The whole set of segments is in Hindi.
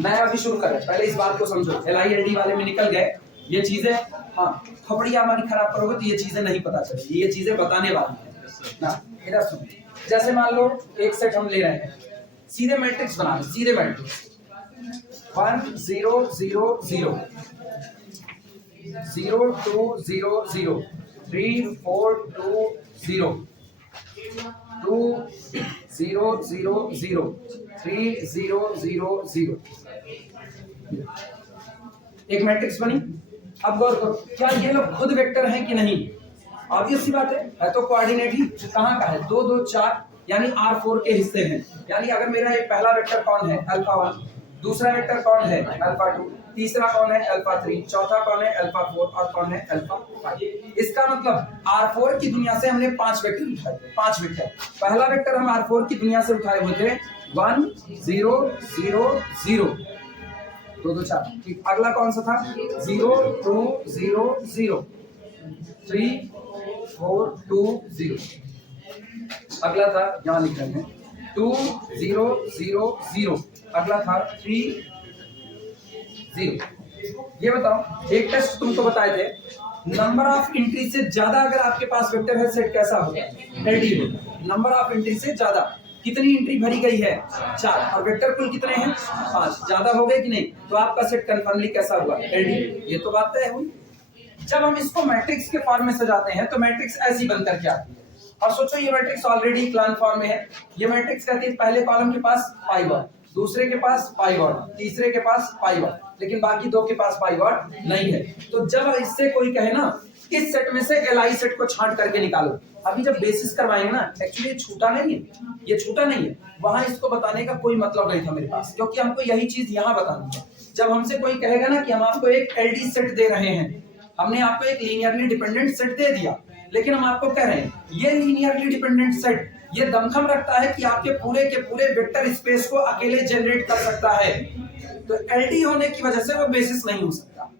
मैं अभी शुरू कर रहा हूं, पहले इस बात को समझो। LILD वाले में निकल गए ये चीजें। हाँ, खपड़िया हमारी खराब करोगे तो ये चीजें नहीं पता चलेगी, ये चीजें बताने वाली है ना। इधर सुनो, जैसे मान लो एक सेट हम ले रहे हैं, सीधे मैट्रिक्स बना रहे, सीधे मैट्रिक्स 1 0 0 0 0 2 0 0 3 4 2 0 2 0 0 0 3 0 0 0। एक मैट्रिक्स बनी। अब गौर करो, क्या ये लोग खुद वेक्टर हैं कि नहीं? ऑब्वियस सी बात है तो कोऑर्डिनेट ही कहाँ का है, 2 2 4 यानी R4 के हिस्से हैं। यानी अगर मेरा एक पहला वेक्टर कौन है, अल्फा 1, दूसरा वेक्टर कौन है, अल्फा 2, तीसरा कौन है, अल्फा 3, चौथा कौन है, अल्फा 4 और कौन है, अल्फा 5। इसका मतलब R4 की दुनिया से हमने 5 वेक्टर उठाए, 5 वेक्टर। पहला वेक्टर हम R4 की दुनिया से उठाए हुए थे 1 0 0 0 2 2 4। अगला कौन सा था, 0 2 0 0 3 4 2 0। अगला था, यहाँ लिख रहे हैं 2 0 0 0। अगला था 3 0। ये बताओ, एक टेस्ट तुमको बताए थे, नंबर ऑफ एंट्री से ज्यादा अगर आपके पास वेक्टर है सेट कैसा होगा, LD होगा। नंबर ऑफ एंट्री से ज्यादा कितनी एंट्री भरी गई है, 4, और वेक्टर कुल कितने हैं, 5। ज्यादा हो गए कि नहीं, तो आपका सेट कंफर्मली कैसा हुआ, LD। ये तो बात तय हुई। जब हम इसको मैट्रिक्स के फॉर्म में सजाते हैं तो मैट्रिक्स ऐसी बनकर के आती है। और सोचो ये मैट्रिक्स ऑलरेडी क्लान फॉर्म में है। ये मैट्रिक्स कहती है पहले कॉलम के पास पाइवट, दूसरे के पास पाइवट, तीसरे के पास पाइवट, लेकिन बाकी दो के पास पाइवट नहीं है। तो जब इससे कोई कहे ना इस सेट में से LI सेट को छांट करके निकालो, अभी जब बेसिस करवाएंगे ना, एक्चुअली ये छूटा नहीं है, ये छूटा नहीं है। वहां इसको बताने का कोई मतलब नहीं था मेरे पास, क्योंकि हमको यही चीज यहाँ बतानी है। जब हमसे कोई कहेगा ना कि हम आपको एक LD सेट दे रहे हैं, हमने आपको एक लीनियरली डिपेंडेंट सेट दे दिया, लेकिन हम आपको कह रहे हैं ये लीनियरली डिपेंडेंट सेट ये दमखम रखता है कि आपके पूरे के पूरे वेक्टर स्पेस को अकेले जनरेट कर सकता है। तो LD होने की वजह से वो बेसिस नहीं हो सकता,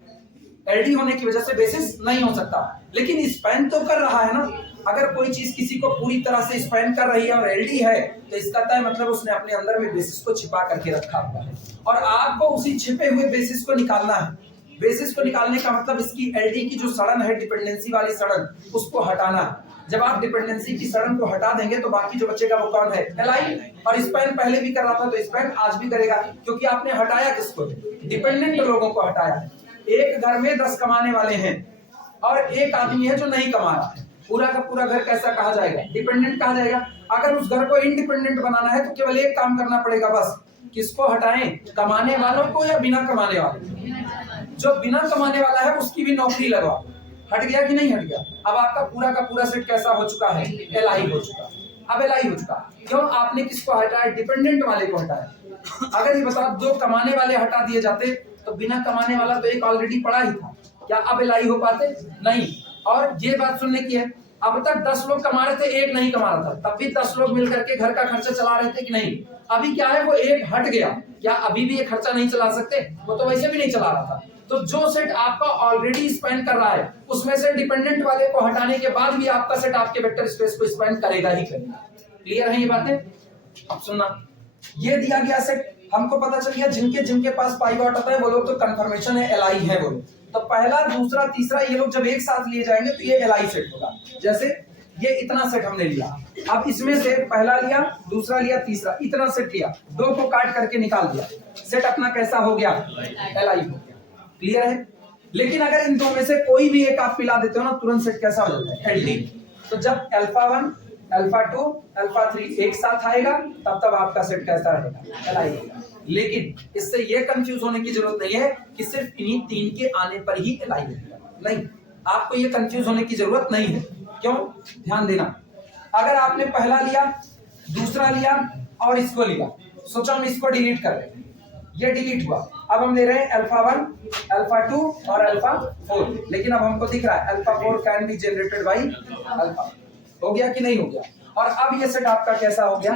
LD होने की वजह से बेसिस नहीं हो सकता, लेकिन स्पैन तो कर रहा है ना। अगर कोई चीज किसी को पूरी तरह से स्पैन कर रही है और LD है, तो इसका तय मतलब उसने अपने अंदर में बेसिस को छिपा करके रखा हुआ है, और आपको उसी छिपे हुए बेसिस को निकालना है। बेसिस को निकालने का मतलब इसकी LD की जो सड़न है, डिपेंडेंसी वाली सड़न, उसको हटाना है। जब आप डिपेंडेंसी की सड़न को हटा देंगे तो बाकी जो बचेगा वो कौन है, LI। और स्पैन पहले भी कर रहा था तो स्पैन आज भी करेगा, क्योंकि आपने हटाया किसको, डिपेंडेंट लोगों को हटाया। एक घर में 10 कमाने वाले हैं और एक आदमी है जो नहीं कमा रहा है, पूरा का पूरा घर कैसा कहा जाएगा, डिपेंडेंट कहा जाएगा। अगर उस घर को इंडिपेंडेंट बनाना है तो केवल एक काम करना पड़ेगा, बस किसको हटाएं, कमाने वालों को या बिना कमाने वालों को। जो बिना कमाने वाला है उसकी भी नौकरी लगवा। हट गया कि नहीं हट गया? अब आपका पूरा का पूरा सेट कैसा हो चुका है, LI हो चुका। अब LI हो चुका, क्यों? आपने किसको हटाया, डिपेंडेंट वाले को हटाया। अगर ये बताओ 2 कमाने वाले हटा दिए जाते तो बिना कमाने वाला तो एक ऑलरेडी पड़ा ही था, क्या अब LI हो पाते? नहीं। और ये बात सुनने की है, अब तक 10 लोग कमा रहे थे, एक नहीं कमा रहा था, तब भी 10 लोग मिलकर के घर का खर्चा चला रहे थे कि नहीं? अभी क्या है, वो एक हट गया, क्या अभी भी ये खर्चा नहीं चला सकते? वो तो वैसे भी नहीं चला रहा था। तो जो सेट आपका ऑलरेडी स्पैन कर रहा है, उसमें से डिपेंडेंट वाले को हटाने के बाद भी आपका सेट आपके वेक्टर स्पेस को स्पैन करेगा ही करेगा। क्लियर है ये बातें? अब सुनना, ये दिया गया सेट हमको पता चल गया जिनके जिनके पास पाइवट आता है वो लोग तो कंफर्मेशन है, LI है वो लोग। तो पहला, दूसरा, तीसरा ये लोग जब एक साथ लिए जाएंगे तो ये LI सेट होगा। जैसे ये इतना सेट हमने लिया, अब इसमें से पहला लिया, दूसरा लिया, तीसरा, इतना सेट लिया, 2 को काट करके निकाल दिया, सेट अपना कैसा हो गया, LI हो गया। क्लियर है? लेकिन अगर इन दो में से कोई भी एक आप मिला देते हो ना, तुरंत सेट कैसा हो जाता है, LD। तो जब अल्फा 1, अल्फा 2, अल्फा 3 एक साथ आएगा तब आपका सेट कैसा रहेगा, LI होगा। लेकिन इससे ये कंफ्यूज होने की जरूरत नहीं है कि सिर्फ इन्हीं 3 के आने पर ही LI होगा, नहीं, आपको ये कंफ्यूज होने की जरूरत नहीं है। क्यों? ध्यान देना, अगर आपने पहला लिया, दूसरा लिया और इसको लिया, सोचो हम इसको डिलीट कर रहे हैं, ये डिलीट हुआ, अब हम ले रहे हैं अल्फा 1, अल्फा 2 और अल्फा 4, लेकिन अब हमको दिख रहा है alpha 4 can be generated by alpha. हो गया कि नहीं हो गया? और अब ये सेट आपका कैसा हो गया,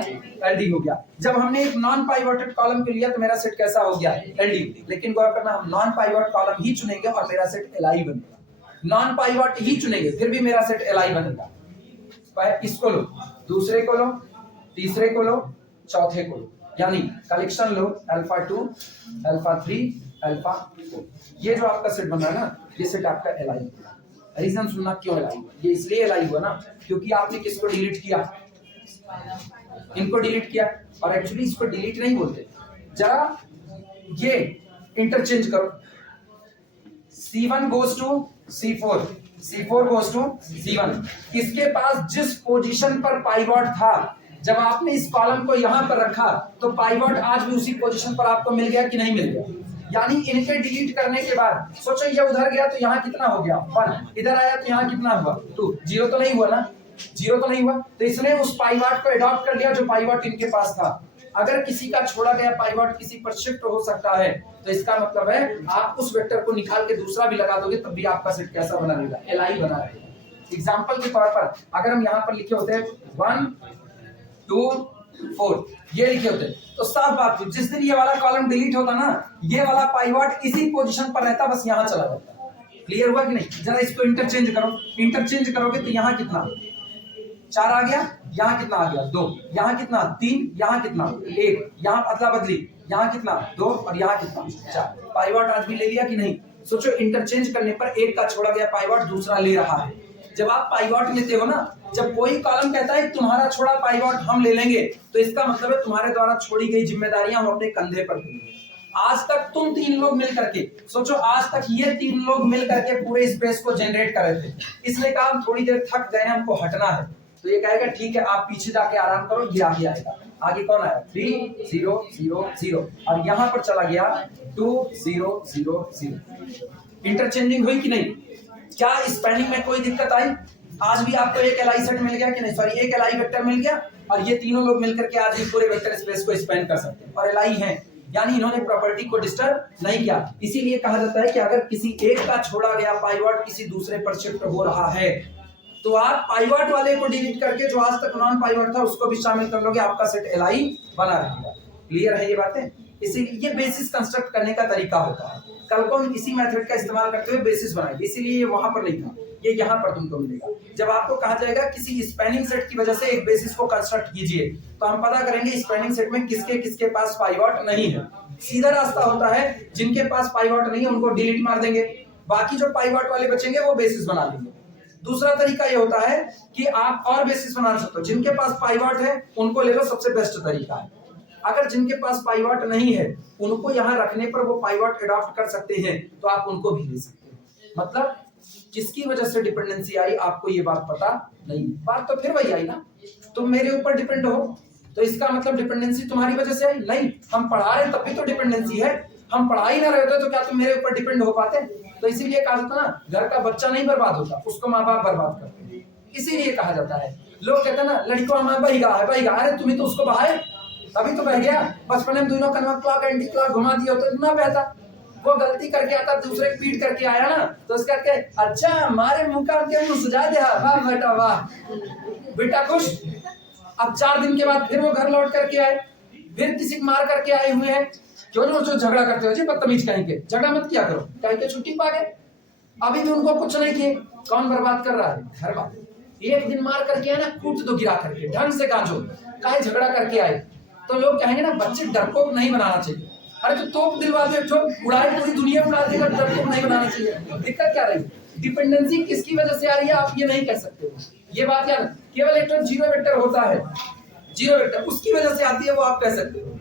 LD हो गया। जब हमने एक नॉन पाइवोटेड कॉलम को लिया तो मेरा सेट कैसा हो गया, LD। लेकिन गौर करना, हम नॉन पाइवोट कॉलम ही चुनेंगे और मेरा सेट LI बनेगा। नॉन पाइवोट ही चुनेंगे फिर भी मेरा सेट LI बनेगा। इसको लो, दूसरे को लो, तीसरे को लो, चौथे को लो, यानी कलेक्शन लो अल्फा 2, अल्फा 3, अल्फा 4। ये जो आपका सेट बन रहा है ना, ये सेट आपका एलआई हुआ। रीजन सुनना क्यों एलआई हुआ? ये इसलिए एलआई हुआ ना क्योंकि आपने किसको डिलीट किया, इनको डिलीट किया। और एक्चुअली इसको डिलीट नहीं बोलते, जरा ये इंटरचेंज करो, C1 goes to C4, C4 goes to C1। इसके पास जिस पोजीशन पर पाइवॉट था, जब आपने इस कॉलम को यहां पर रखा तो पाइवॉट आज भी उसी पोजीशन पर आपको मिल गया कि नहीं मिल गया? यानी इनके डिलीट करने के बाद सोचो ये उधर गया तो यहाँ कितना हो गया 1, इधर आया तो यहाँ कितना हुआ 2, 0 तो नहीं हुआ ना, 0 तो नहीं हुआ। तो इसने उस पाइवॉट को अडॉप्ट कर लिया जो पाइवॉट इनके पास था। अगर किसी का छोड़ा गया पाइवॉट किसी पर शिफ्ट हो सकता है तो इसका मतलब है आप उस वेक्टर को निकाल के दूसरा भी लगा दोगे तब भी आपका सेट कैसा बना रहेगा, एलआई बना रहेगा। एग्जांपल के तौर पर अगर हम यहाँ पर लिखे होते हैं 1, 2, 4 ये लिखे होते तो साफ बात थी, जिस दिन ये वाला कॉलम डिलीट होता ना, ये वाला पाइवॉट इसी पोजीशन पर रहता, बस यहाँ चला जाता। क्लियर हुआ कि नहीं? जरा इसको इंटरचेंज करो, इंटरचेंज करोगे तो यहाँ कितना 4 आ गया, यहाँ कितना आ गया 2, यहाँ कितना 3, यहाँ कितना 1, यहाँ अदला बदली, यहाँ कितना 2 और यहाँ कितना 4। पाइवॉट आज भी ले लिया कि नहीं? सोचो इंटरचेंज करने पर एक का छोड़ा गया पाइवॉट दूसरा ले रहा है। जब आप पाइवॉट लेते हो ना, जब कोई कॉलम कहता है तुम्हारा छोड़ा पाइवॉट हम ले लेंगे, तो इसका मतलब है तुम्हारे द्वारा छोड़ी गई जिम्मेदारियां हम अपने कंधे पर लेंगे। आज तक तुम 3 लोग मिल करके सोचो, आज तक ये 3 लोग मिल करके पूरे स्पेस को जनरेट कर रहे थे, इसलिए कहा हम थोड़ी देर थक गए, हमको हटना है। तो ये कहेगा ठीक है आप पीछे जाके आराम करो, ये आगे आएगा। आगे कौन आया 3 0 0 0 और यहाँ पर चला गया 2 0 0 0। इंटरचेंजिंग हुई कि नहीं? क्या स्पैनिंग में कोई दिक्कत आई? आज भी आपको एक एलआई सेट मिल गया कि नहीं? सॉरी, एक एलआई वेक्टर मिल गया और ये तीनों लोग मिलकर के आज भी पूरे वेक्टर स्पेस को स्पैन कर सकते हैं और एलआई हैं, यानी इन्होंने प्रॉपर्टी को डिस्टर्ब नहीं किया। इसीलिए कहा जाता है कि अगर किसी एक का छोड़ा गया पाइवॉट किसी दूसरे पर शिफ्ट हो रहा है तो आप पाइवॉट वाले को डिलीट करके जो आज तक नॉन पाइवॉट था उसको भी शामिल कर लोगे, आपका सेट एलआई बना रहेगा। क्लियर है ये बातें? इसीलिए ये बेसिस कंस्ट्रक्ट करने का तरीका होता है। कल को हम इसी मेथड का इस्तेमाल करते हुए बेसिस बनाएंगे, इसीलिए ये वहां पर नहीं था, ये यहाँ पर तुमको मिलेगा। जब आपको कहा जाएगा किसी स्पैनिंग सेट की वजह से एक बेसिस को कंस्ट्रक्ट कीजिए, तो हम पता करेंगे स्पैनिंग सेट में किसके किसके पास पाइवॉट नहीं है। सीधा रास्ता होता है, जिनके पास पाइवॉट नहीं है उनको डिलीट मार देंगे, बाकी जो पाइवॉट वाले बचेंगे वो बेसिस बना लेंगे। दूसरा तरीका ये होता है कि आप और बेसिस बना सकते हो, जिनके पास पाइवॉट है उनको ले लो, सबसे बेस्ट तरीका है। अगर जिनके पास पाइवॉट नहीं है उनको यहाँ रखने पर वो पाइवॉट अडॉप्ट कर सकते हैं, तो आप उनको भी ले सकते हैं। मतलब किसकी वजह से डिपेंडेंसी आई आपको ये बात पता नहीं, बात तो फिर वही आई ना, तुम मेरे ऊपर डिपेंड हो तो इसका मतलब डिपेंडेंसी तुम्हारी वजह से आई नहीं। हम पढ़ा रहे तब भी तो डिपेंडेंसी है, हम पढ़ा ही ना रहे होते तो क्या तुम मेरे ऊपर डिपेंड हो पाते? तो इसीलिए कहा जाता ना, घर का बच्चा नहीं बर्बाद होता, उसको माँ बाप बर्बाद करते हैं। इसीलिए कहा जाता है, लोग कहते हैं ना लड़कों में बहिगा है, बहिगा, अरे तुम्हें तो उसको बहाए अभी तो बह गया, बचपन में दोनों कन्वा क्लॉक एंटी क्लॉक घुमा दिया तो ना बहता। वो गलती करके आता दूसरे पीट करके आया ना, तो उसका क्या अच्छा हमारे मुंह का उनके मुंह सजा दिया, वाह बेटा वाह, बेटा खुश। अब 4 दिन के बाद फिर वो घर लौट करके आए, फिर किसी को मार करके आए हुए हैं। क्यों जो झगड़ा करते हो जी, बदतमीज कहीं के, झगड़ा मत किया करो, कहीं के छुट्टी पा गए, अभी भी उनको कुछ नहीं किए। कौन बर्बाद कर रहा है? घर वाले। एक दिन मार करके आए ना, कूट दो गिरा करके, ढंग से काजो, काहे झगड़ा करके आए। तो लोग कहेंगे ना बच्चे डरपोक नहीं बनाना चाहिए। अरे तो तोप दिलवा दे, उड़ाए पूरी दुनिया उड़ा देगा, डरपोक नहीं बनाना चाहिए। दिक्कत क्या रही? डिपेंडेंसी किसकी वजह से आ रही है आप ये नहीं कह सकते हो। ये बात याद, केवल एक जीरो वेक्टर होता है, जीरो वेक्टर उसकी वजह से आती है वो आप कह सकते हो।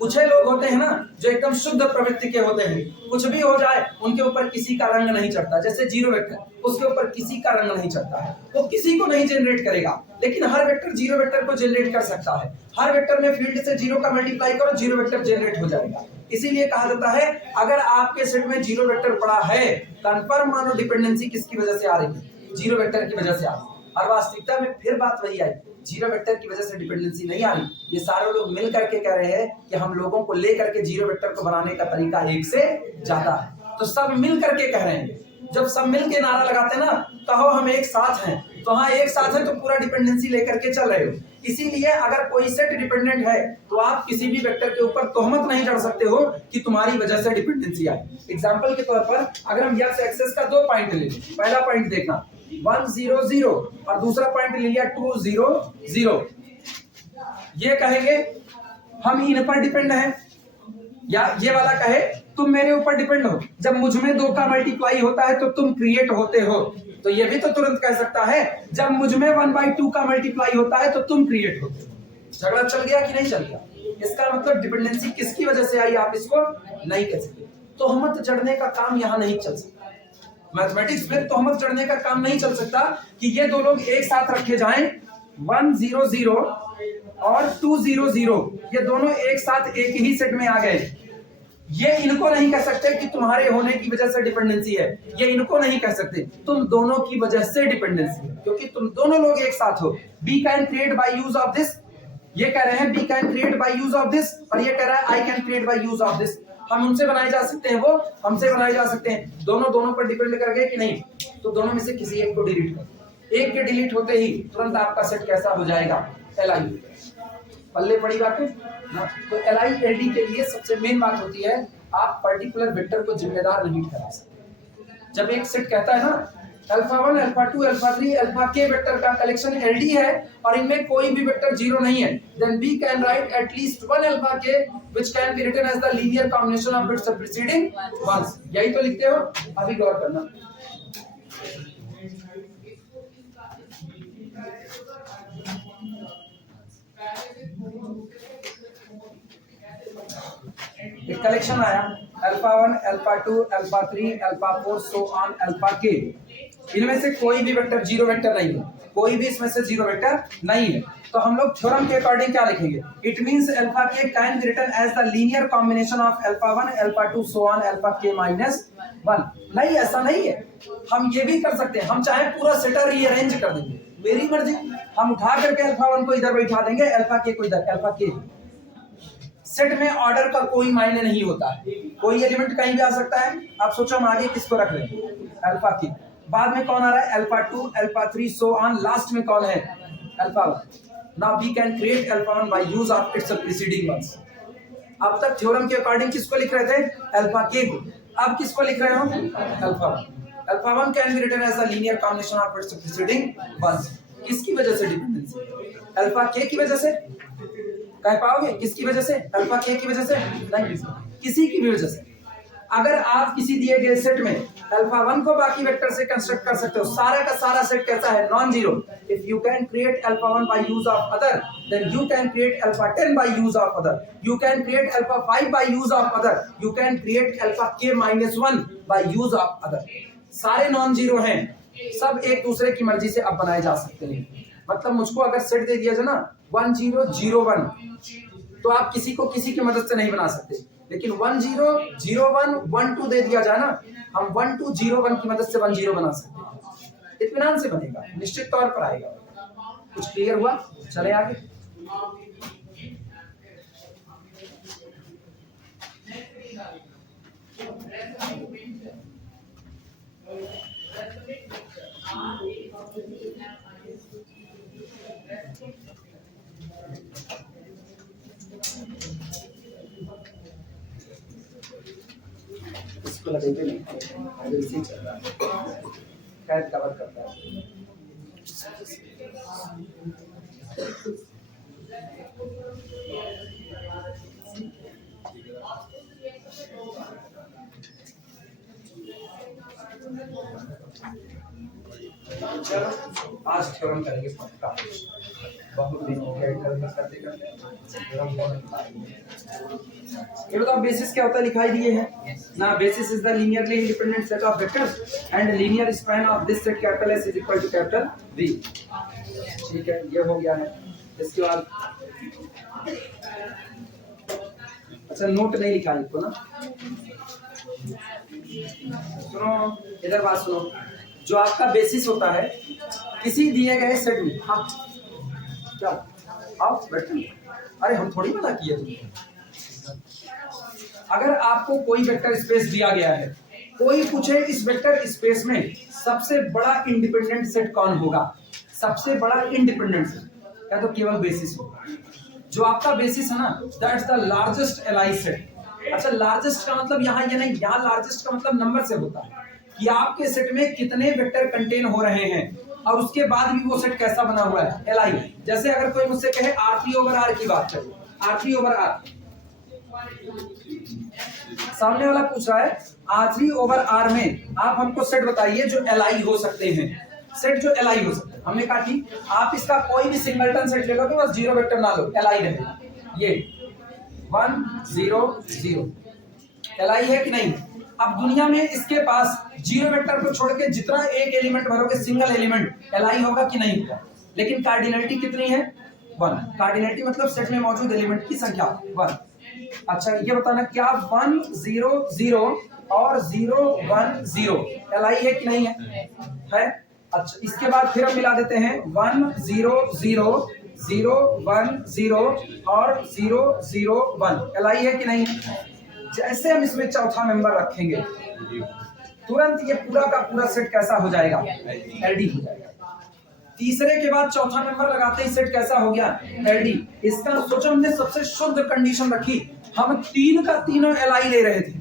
कुछ लोग होते हैं ना जो एकदम शुद्ध प्रवृत्ति के होते हैं, कुछ भी हो जाए उनके ऊपर किसी का रंग नहीं चढ़ता। जैसे जीरो वेक्टर, उसके ऊपर किसी का रंग नहीं चढ़ता है, वो किसी को नहीं जनरेट करेगा, लेकिन हर वेक्टर जीरो वेक्टर को जनरेट कर सकता है। हर वेक्टर में फील्ड से जीरो का मल्टीप्लाई करो, जीरो वेक्टर जनरेट हो जाएगा। इसीलिए कहा जाता है अगर आपके सेट में जीरो वेक्टर पड़ा है, कंफर्म मानो डिपेंडेंसी किसकी वजह से आ रही है? जीरो वेक्टर की वजह से आ रही है। और वास्तविकता में फिर बात वही आई, जीरो वेक्टर की वजह से डिपेंडेंसी नहीं आ रही। ये सारे लोग मिल करके कह रहे हैं कि हम लोगों को लेकर के जीरो वेक्टर को बनाने का तरीका एक से ज्यादा है। तो सब मिल करके कह रहे हैं, जब सब मिल के नारा लगाते हैं ना, कहो हम एक साथ हैं, तो हाँ एक साथ है तो पूरा डिपेंडेंसी लेकर के चल रहे हो। इसीलिए अगर कोई सेट डिपेंडेंट है तो आप किसी भी वेक्टर के ऊपर तोहमत नहीं चढ़ सकते हो कि तुम्हारी वजह से डिपेंडेंसी आई। एग्जांपल के तौर पर अगर हम x एक्सेस का 2 पॉइंट ले लें, पहला पॉइंट देखना 1 0 0 और दूसरा पॉइंट ले लिया 2 0 0। ये कहेंगे हम इन पर डिपेंड हैं, या ये वाला कहे तुम मेरे ऊपर डिपेंड हो, जब मुझ में 2 का मल्टीप्लाई होता है तो तुम क्रिएट होते हो। तो ये भी तो तुरंत कह सकता है जब मुझ में 1/2 का मल्टीप्लाई होता है तो तुम क्रिएट होते हो। झगड़ा चल गया कि नहीं चल गया? इसका मतलब डिपेंडेंसी किसकी वजह से आई आप इसको नहीं कह सकते। तोहमत जड़ने का काम यहां नहीं चल सकता। मैथमेटिक्स में तोहमत जड़ने का काम नहीं चल सकता कि ये दो लोग एक साथ रखे जाएं, 1 0 0 और 2 0 0, ये दोनों एक साथ एक ही सेट में आ गए। ये इनको नहीं कह सकते कि तुम्हारे होने की वजह से डिपेंडेंसी है, ये इनको नहीं कह सकते तुम दोनों की वजह से डिपेंडेंसी है, क्योंकि तुम दोनों लोग एक साथ हो। We can create by use of this, ये कह रहे हैं we can create by use of this, और ये कह रहा है I can create by use of this. हम उनसे बनाए जा सकते हैं, वो हमसे बनाए जा सकते हैं, दोनों दोनों पर डिपेंड कर गए कि नहीं? तो दोनों में से किसी एक को डिलीट कर, एक के डिलीट होते ही तुरंत आपका सेट कैसा हो जाएगा? LI। पल्ले पड़ी बातें ना। तो LI LD के लिए सबसे मेन बात होती है आप पर्टिकुलर वेक्टर को जिम्मेदार नहीं ठहरा सकते। जब एक सेट कहता है ना alpha 1 alpha 2 alpha 3 alpha k vector का कलेक्शन LD है और इनमें कोई भी वेक्टर जीरो नहीं है, then we can write at least one alpha k which can be written as the linear combination of its preceding ones। यही तो लिखते हो, अभी गौर करना। एक कलेक्शन आया alpha 1 alpha 2 alpha 3 alpha 4 so on alpha k, इनमें से कोई भी वेक्टर जीरो वेक्टर नहीं है, कोई भी इसमें से जीरो वेक्टर नहीं है। तो हम लोग थ्योरम के अकॉर्डिंग क्या लिखेंगे? It means alpha k can be written as the linear combination of alpha 1 alpha 2 so on alpha k minus 1। नहीं, ऐसा नहीं है। हम ये भी कर सकते हैं, हम चाहे पूरा सेटर रीअरेंज कर देंगे, मेरी मर्जी। हम उठा करके अल्फा 1 को इधर बैठा देंगे, अल्फा k को इधर, अल्फा k। सेट में ऑर्डर का कोई मायने नहीं होता है, कोई एलिमेंट कहीं भी आ सकता है। आप सोचो हम आगे किसको रख रहे हैं? Alpha k। बाद में कौन आ रहा है? Alpha 2 alpha 3 so on, last में कौन है? Alpha 1। Now we can create alpha 1 by use of its preceding ones. अब तक थ्योरम के अकॉर्डिंग किसको लिख रहे थे? अल्फा k को। अब किसको लिख रहे हो? Alpha 1। Alpha 1 can be written as the linear combination of its preceding ones. किसकी वजह से डिपेंडेंसी? अल्फा k की वजह से। कह पाओगे किसकी वजह से? अल्फा k की वजह से नहीं, किसी की भी वजह से। अगर आप किसी दिए गए सेट में अल्फा 1 को बाकी वेक्टर से कंस्ट्रक्ट कर सकते हो, सारा का सारा सेट कैसा है? Non zero. If you can create alpha 1 by use of other, then you can create alpha 10 by use of other, you can create alpha 5 by use of other, you can create alpha k minus 1 by use of other. सारे नॉन जीरो हैं, सब एक दूसरे की मर्जी से अब बनाए जा सकते हैं। मतलब मुझको अगर सेट दे दिया जाए ना 1 0 0 1, तो आप किसी को किसी की मदद से नहीं बना सकते। लेकिन 1 0 0 1 1 2 दे दिया जाए ना, हम 1 2 0 1 की मदद से 1 0 बना सकते हैं। इत्मीनान से बनेगा, निश्चित तौर पर आएगा। कुछ क्लियर हुआ? चले आगे। इसको लगेंगे नहीं, अगर इसी चल रहा है कैद कवर करता है। चलो आज थ्योरम करेंगे पक्का, बहुत दिन हो गया करते ये बताओ बेसिस क्या होता है? लिखाई दिए हैं ना, basis is the linearly independent set of vectors and linear span of this set capital S is equal to capital V। ठीक है, ये हो गया है। इसके बाद अच्छा नोट नहीं लिखा इसको ना, सुनो इधर बात सुनो। जो आपका बेसिस होता है किसी दिए गए सेट में, हाँ क्या आओ बैठो, अरे हम थोड़ी मना किए तुमको। अगर आपको कोई वेक्टर स्पेस दिया गया है, कोई पूछे इस वेक्टर स्पेस में सबसे बड़ा इंडिपेंडेंट सेट कौन होगा? सबसे बड़ा इंडिपेंडेंट सेट क्या? तो केवल बेसिस होगा। जो आपका बेसिस है ना, that's the largest LI set. अच्छा लार्जेस्ट का मतलब यहाँ ये नहीं, यहाँ लार्जेस्ट का मतलब नंबर से होता है। कि आपके सेट में कितने वेक्टर कंटेन हो रहे हैं और उसके बाद भी वो सेट कैसा बना हुआ है, एलआई। जैसे अगर कोई मुझसे कहे R3 ओवर R की बात करें, R3 ओवर R, सामने वाला पूछ रहा है R3 ओवर R में आप हमको सेट बताइए जो एलआई हो सकते हैं, सेट जो एलआई हो सकते हैं। हमने कहा ठीक, आप इसका कोई भी सिंगलटन सेट ले लो, बस जीरो वेक्टर ना लो, एलआई रहेगा। ये 1 0 0 एलआई है कि नहीं। अब दुनिया में इसके पास जीरो वेक्टर को छोड़ के जितना एक एलिमेंट भरोगे सिंगल एलिमेंट, एलआई होगा कि नहीं होगा। लेकिन कार्डिनलिटी कितनी है, 1। कार्डिनलिटी मतलब सेट में मौजूद एलिमेंट की संख्या 1। अच्छा ये बताना क्या 1 0 0 और 0 1 0 एलआई है कि नहीं है? अच्छा इसके बाद फिर हम मिला देते हैं 1 0 0 0 1 0 और 0 0 1 एलआई है कि नहीं। जैसे हम इसमें चौथा मेंबर रखेंगे तुरंत ये पूरा का पूरा सेट कैसा हो जाएगा, एलडी हो जाएगा। तीसरे के बाद चौथा मेंबर लगाते ही सेट कैसा हो गया, एलडी। इसका सोचो हमने सबसे शुद्ध कंडीशन रखी, हम तीन का तीनों एलआई ले रहे थे,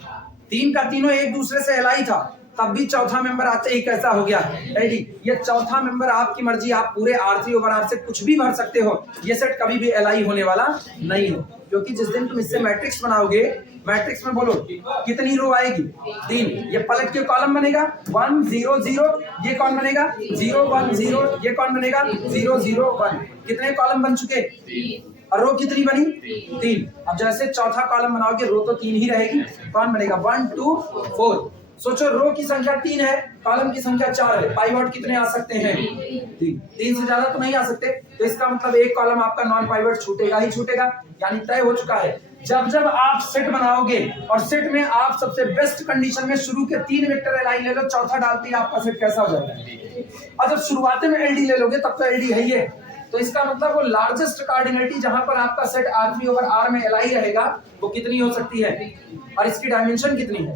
तीन का तीनों एक दूसरे से एलआई था, तब भी चौथा मेंबर आते ही कैसा हो गया, एलडी। ये चौथा मेंबर आपकी मर्जी, आप पूरे R3 ओवर R से कुछ भी भर सकते हो, ये सेट कभी भी एलआई होने वाला नहीं हो, क्योंकि जिस दिन तुम इससे मैट्रिक्स बनाओगे, मैट्रिक्स में बोलो कितनी रो आएगी, 3। ये पलट के कॉलम बनेगा 1 0 0, ये कौन बनेगा 0 1 0, ये कौन बनेगा 0 0 1। कितने कॉलम बन चुके, और रो कितनी बनी, 3। अब जैसे चौथा कॉलम बनाओगे रो तो 3 ही रहेगी, कौन बनेगा 1 2 4। सोचो रो की संख्या 3 है, कॉलम की संख्या 4 है, पाइवट कितने आ सकते हैं, 3 से ज्यादा तो नहीं आ सकते। तो इसका मतलब एक कॉलम आपका नॉन पाइवट छूटेगा ही छूटेगा, यानी तय हो चुका है। जब जब आप सेट बनाओगे और सेट में आप सबसे बेस्ट कंडीशन में शुरू के 3 वेक्टर एलआई ले लो, चौथा डालते ही आपका सेट कैसा हो जाएगा। और जब शुरुआत में एलडी ले लोगे तब तो एलडी है ही है। तो इसका मतलब वो लार्जेस्ट कार्डिनलिटी जहां पर आपका सेट R3 ओवर R में एलआई रहेगा वो कितनी हो सकती है, और इसकी डायमेंशन कितनी है,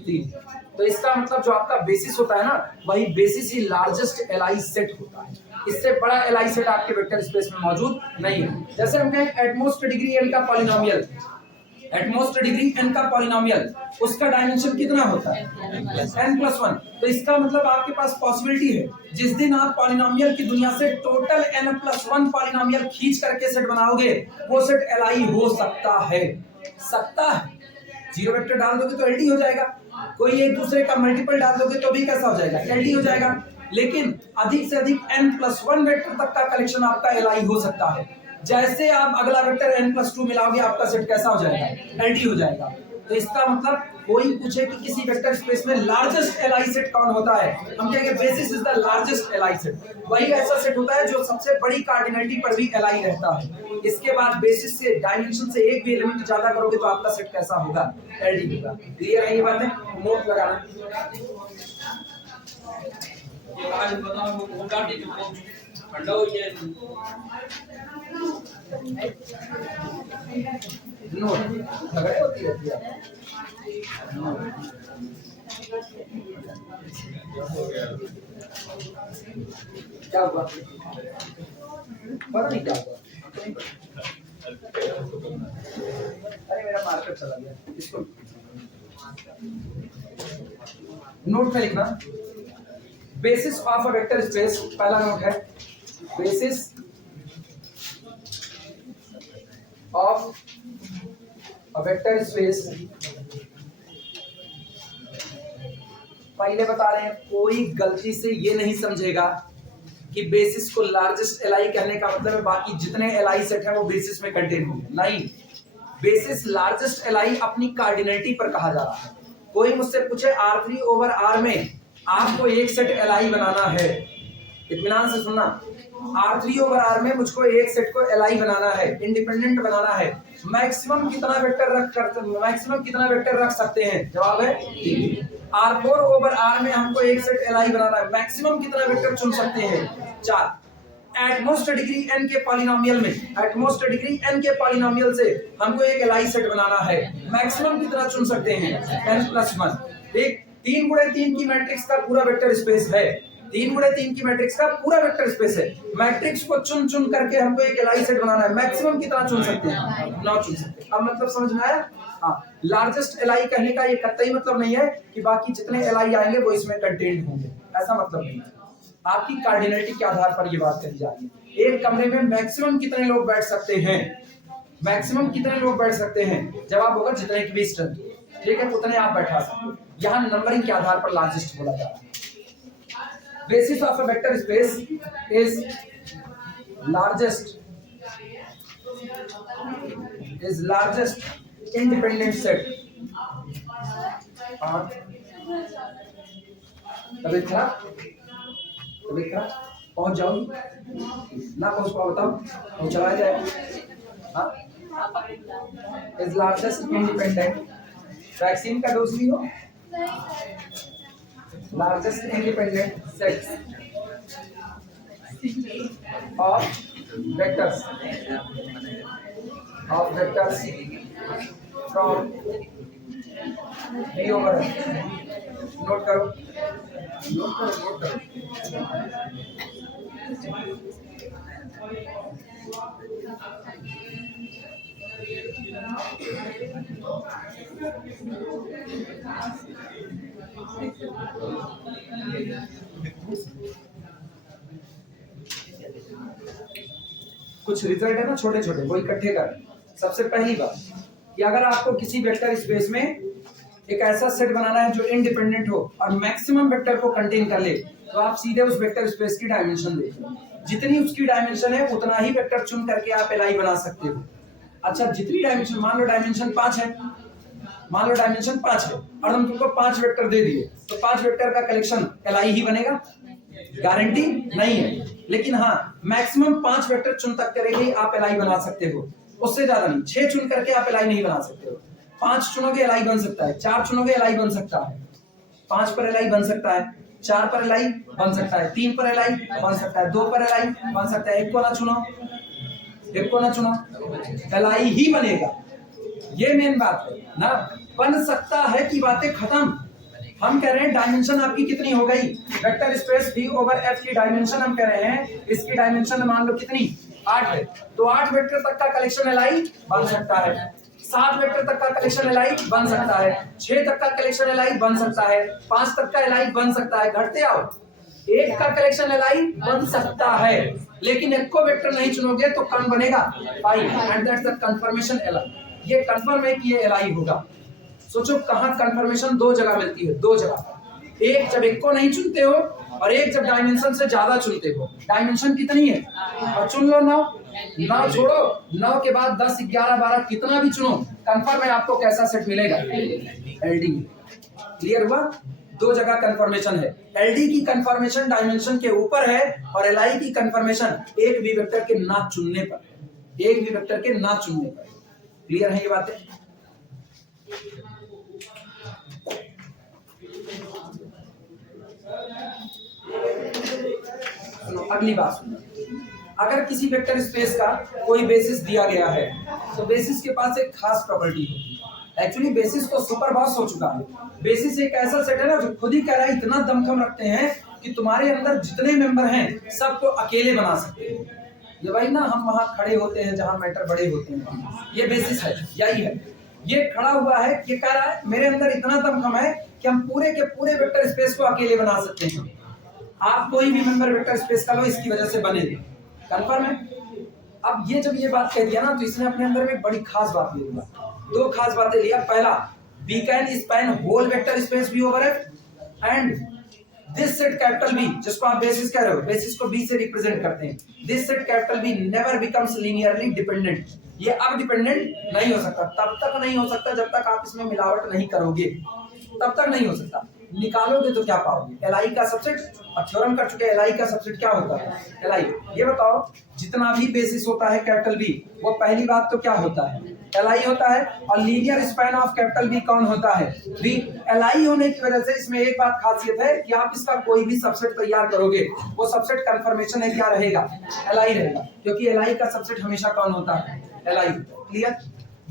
3। तो इसका मतलब जो आपका बेसिस होता है ना, वही बेसिस ही लार्जेस्ट एलआई सेट होता है। इससे बड़ा एलआई सेट आपके वेक्टर स्पेस में मौजूद नहीं है। जैसे हम कहें एटमोस्ट डिग्री n का पॉलिनोमियल, एटमोस्ट डिग्री n का पॉलिनोमियल, उसका डायमेंशन कितना होता है, n+1। तो इसका मतलब आपके पास पॉसिबिलिटी है, जिस दिन आप पॉलिनोमियल की दुनिया से टोटल n+1 पॉलिनोमियल खींच करके सेट बनाओगे, वो सेट एलआई हो सकता है, जीरो वेक्टर डाल दोगे तो एलडी हो जाएगा, कोई एक दूसरे का मल्टीपल डाल दोगे तो भी कैसा हो जाएगा, एलडी हो जाएगा। लेकिन अधिक से अधिक n+1 वेक्टर तक का कलेक्शन आपका एलआई हो सकता है। जैसे आप अगला वेक्टर n+2 मिलाओगे आपका सेट कैसा हो जाएगा, एलडी हो जाएगा। तो इसका मतलब कोई पूछे कि किसी वेक्टर स्पेस में लार्जेस्ट एलआई सेट कौन होता है, हम कहेंगे basis is the largest LI set. वही ऐसा सेट होता है जो सबसे बड़ी कार्डिनलिटी पर भी एलआई रहता है। इसके बाद बेसिस से डायमेंशन से एक भी एलिमेंट ज्यादा करोगे तो आपका सेट कैसा होगा, एलडी होगा। क्लियर है ये बात है, नोट लगाना। नोट लगाए होती रहती है। क्या हुआ, पता नहीं क्या हुआ, अरे मेरा मार्कर चला गया, इसको नोट में लिखना। Basis of a vector space, पहला नोट है basis of a vector space. पहले बता रहे हैं, कोई गलती से ये नहीं समझेगा कि बेसिस को लार्जेस्ट एलआई कहने का मतलब है बाकी जितने एलआई सेट है वो बेसिस में कंटेन होंगे, नहीं। बेसिस लार्जेस्ट एलआई अपनी कार्डिनलिटी पर कहा जा रहा है। कोई मुझसे पूछे R3 ओवर R में आपको एक सेट एलआई बनाना है, इत्मीनान से सुनना, R3 ओवर R में मुझको एक सेट को एलआई बनाना है, इंडिपेंडेंट बनाना है, मैक्सिमम कितना वेक्टर रख सकते हैं, जवाब है 3। R4 ओवर R में हमको एक सेट एलआई बनाना है, मैक्सिमम कितना वेक्टर चुन सकते हैं, 4। एटमोस्ट डिग्री n के पॉलिनोमियल में, एटमोस्ट डिग्री n के पॉलिनोमियल से हमको एक एलआई सेट बनाना है, मैक्सिमम कितना चुन सकते हैं, n+1। ठीक, 3 गुणे 3 की मैट्रिक्स का पूरा वेक्टर स्पेस है, 3 गुणे 3 की मैट्रिक्स का पूरा वेक्टर स्पेस है। मैट्रिक्स को चुन चुन करके हमको एक एलआई सेट बनाना है, मैक्सिमम कितना चुन सकते हैं, 9 चुन सकते हैं। अब मतलब समझ में आया। हाँ, लार्जेस्ट एलआई कहने का ये कतई मतलब नहीं है कि बाकी जितने एलआई आएंगे वो इसमें कंटेंट होंगे, ऐसा मतलब नहीं है। आपकी कार्डिनलिटी के आधार पर ये बात कही जा रही है। एक कमरे में मैक्सिमम कितने लोग बैठ सकते हैं, मैक्सिमम कितने लोग बैठ सकते हैं, जवाब होगा जितने की भी स्ट्रेंथ, ठीक है, उतने आप बैठा सकते हो। यहाँ नंबरिंग के आधार पर लार्जेस्ट बोला जा रहा है। Basis of a vector space is largest independent set. तबीयत खराब पहुंच जाओ, ना पहुंच पाओ बताओ, तो चला जाए। इज लार्जेस्ट इंडिपेंडेंट, वैक्सीन का डोज भी हो, largest independent set of vectors from V over F। Note करो। कुछ रिजल्ट है ना छोटे छोटे, वो इकट्ठे कर। सबसे पहली बात कि अगर आपको किसी वेक्टर स्पेस में एक ऐसा सेट बनाना है जो इंडिपेंडेंट हो और मैक्सिमम वेक्टर को कंटेन कर ले, तो आप सीधे उस वेक्टर स्पेस की डायमेंशन देखिए। जितनी उसकी डायमेंशन है उतना ही वेक्टर चुन करके आप एलआई बना सकते हो। अच्छा, जितनी डायमेंशन, मान लो डायमेंशन 5 है, मान लो डायमेंशन 5 है और हम तुमको 5 वेक्टर दे दिए, तो 5 वेक्टर का कलेक्शन एलआई ही बनेगा? गारंटी नहीं है, लेकिन हाँ मैक्सिमम 5 वेक्टर चुन तक करेंगे आप एलआई बना सकते हो, उससे ज्यादा नहीं। 6 चुन करके आप एलआई नहीं बना सकते हो। 5 चुनोगे एलआई बन सकता है, 4 चुनोगे एलआई बन सकता है, 5 पर एलआई बन सकता है, 4 पर एलआई बन सकता है, 3 पर एलआई बन सकता है, 2 पर एलआई बन सकता है। एक को ना चुनो, एलआई ही बनेगा। ये मेन बात है ना, बन सकता है कि बातें खत्म। हम कह रहे हैं डायमेंशन आपकी कितनी हो गई, vector space V over F की डायमेंशन हम कह रहे हैं, इसकी डायमेंशन मान लो कितनी, 8 है, तो 8 वेक्टर तक का कलेक्शन एलआई बन सकता है, 7 वेक्टर तक का कलेक्शन एलआई बन सकता है, 6 तक का कलेक्शन एलआई बन सकता है, 5 तक का एलआई बन सकता है। घटते आओ, 1 का कलेक्शन एलआई बन सकता है, लेकिन एक को वेक्टर नहीं चुनोगे तो कौन बनेगा, 5, and that's the confirmation LI. ये कंफर्म है कि ये एलआई होगा। सोचो कहां कंफर्मेशन 2 जगह मिलती है, 2 जगह। एक जब एक को नहीं चुनते हो और एक जब डायमेंशन से ज्यादा चुनते हो। डायमेंशन कितनी है और चुन लो 9 छोड़ो, 9 के बाद 10 11 12 कितना भी चुनो, कंफर्म है आपको कैसा सेट मिलेगा, एलडी। क्लियर हुआ? 2 जगह कंफर्मेशन है। एलडी की कंफर्मेशन डायमेंशन के ऊपर है और एलआई की कंफर्मेशन एक भी वेक्टर के ना चुनने पर, एक भी वेक्टर के ना चुनने पर। क्लियर है ये बातें? अगली बात सुनो, अगर किसी वेक्टर स्पेस का कोई बेसिस दिया गया है तो बेसिस के पास एक खास प्रॉपर्टी होती है। एक्चुअली बेसिस तो सुपरबॉस हो चुका है। बेसिस एक ऐसा सेट है ना जो खुद ही कह रहा है, इतना दमखम रखते हैं कि तुम्हारे अंदर जितने मेंबर हैं सबको अकेले बना सकते हैं। ये भाई ना, हम वहां खड़े होते हैं जहां मैटर बड़े होते हैं, ये बेसिस है, यही है। ये खड़ा हुआ है, ये कह रहा है मेरे अंदर इतना दमखम है कि हम पूरे के पूरे वेक्टर स्पेस को अकेले बना सकते हैं। आप कोई भी मेंबर वेक्टर स्पेस का लो, इसकी वजह से बनेगा। कंफर्म है? अब ये जब ये बात कह दिया ना, तो इसने अपने अंदर में एक बड़ी खास बात ले लिया, 2 खास बातें लिया। पहला, we can span whole vector space V over F and this set capital B, जिसको आप बेसिस कह रहे हो, बेसिस को B से रिप्रेजेंट करते हैं। This set capital B never becomes linearly dependent. ये अब डिपेंडेंट नहीं हो सकता, तब तक नहीं हो सकता जब तक आप इसमें मिलावट नहीं करोगे, तब तक नहीं हो सकता। निकालोगे तो क्या पाओगे, एलआई का सबसेट। और थ्योरम कर चुके एलआई का सबसेट क्या होता है, एलआई। ये बताओ, जितना भी बेसिस होता है कैपिटल B, वो पहली बात तो क्या होता है, एलआई होता है। और linear span of capital B कौन होता है, B। एलआई होने की वजह से इसमें एक बात खासियत है कि आप इसका कोई भी सबसेट तैयार करोगे, वो सबसेट कंफर्मेशन है क्या रहेगा, एलआई रहेगा, क्योंकि एलआई का सबसेट हमेशा कौन होता है, एलआई। क्लियर?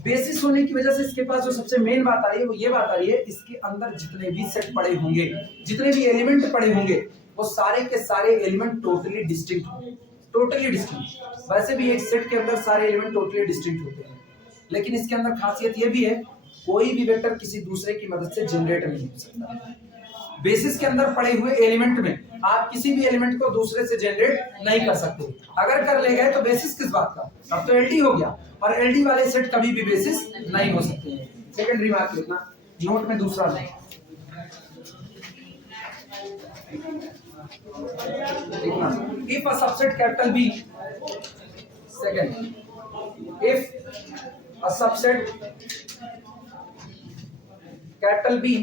बेसिस होने की वजह से इसके पास जो सबसे मेन बात आ रही है वो ये बात आ रही है, इसके अंदर जितने भी सेट पड़े होंगे, जितने भी एलिमेंट पड़े होंगे, वो सारे के सारे एलिमेंट टोटली डिस्टिंक्ट होंगे, टोटली डिस्टिंक्ट। वैसे भी एक सेट के अंदर सारे एलिमेंट टोटली डिस्टिंक्ट होते हैं, लेकिन इसके अंदर खासियत ये भी है कोई भी वेक्टर किसी दूसरे की मदद से जनरेट नहीं हो सकता। बेसिस के अंदर पड़े हुए एलिमेंट में आप किसी भी एलिमेंट को दूसरे से जनरेट नहीं कर सकते। अगर कर ले गए तो बेसिस किस बात का, अब तो एलडी हो गया, और एलडी वाले सेट कभी भी बेसिस नहीं हो सकते हैं। सेकंड रिमार्क लिखना नोट में, दूसरा नहीं लिखना। If a subset capital B, second, if a subset capital B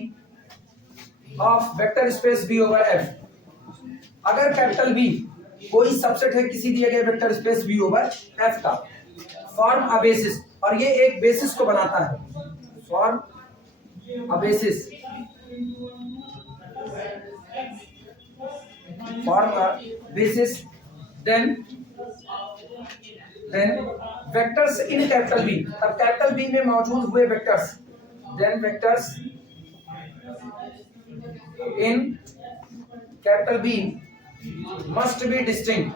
of vector space B over F, अगर कैपिटल बी कोई सबसेट है किसी दिए गए vector space B over F का, फॉर्म अ बेसिस, और ये एक बेसिस को बनाता है, form a basis, form a basis, then vectors in capital B, अब कैपिटल बी में मौजूद हुए vectors, then vectors in capital B must be distinct,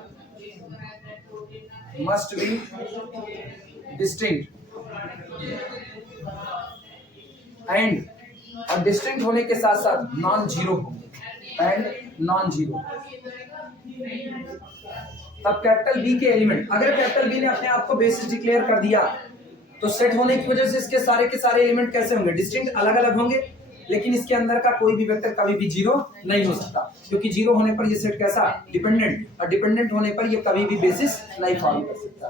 and और डिस्टिंक्ट होने के साथ साथ non zero and non zero. तब कैपिटल बी के एलिमेंट, अगर कैपिटल बी ने अपने आप को बेसिस डिक्लेयर कर दिया तो सेट होने की वजह से इसके सारे के सारे एलिमेंट कैसे होंगे, डिस्टिंक्ट, अलग अलग होंगे, लेकिन इसके अंदर का कोई भी वेक्टर कभी भी जीरो नहीं हो सकता, क्योंकि जीरो होने पर ये सेट कैसा, डिपेंडेंट, और डिपेंडेंट होने पर ये कभी भी बेसिस नहीं फॉर्म कर सकता।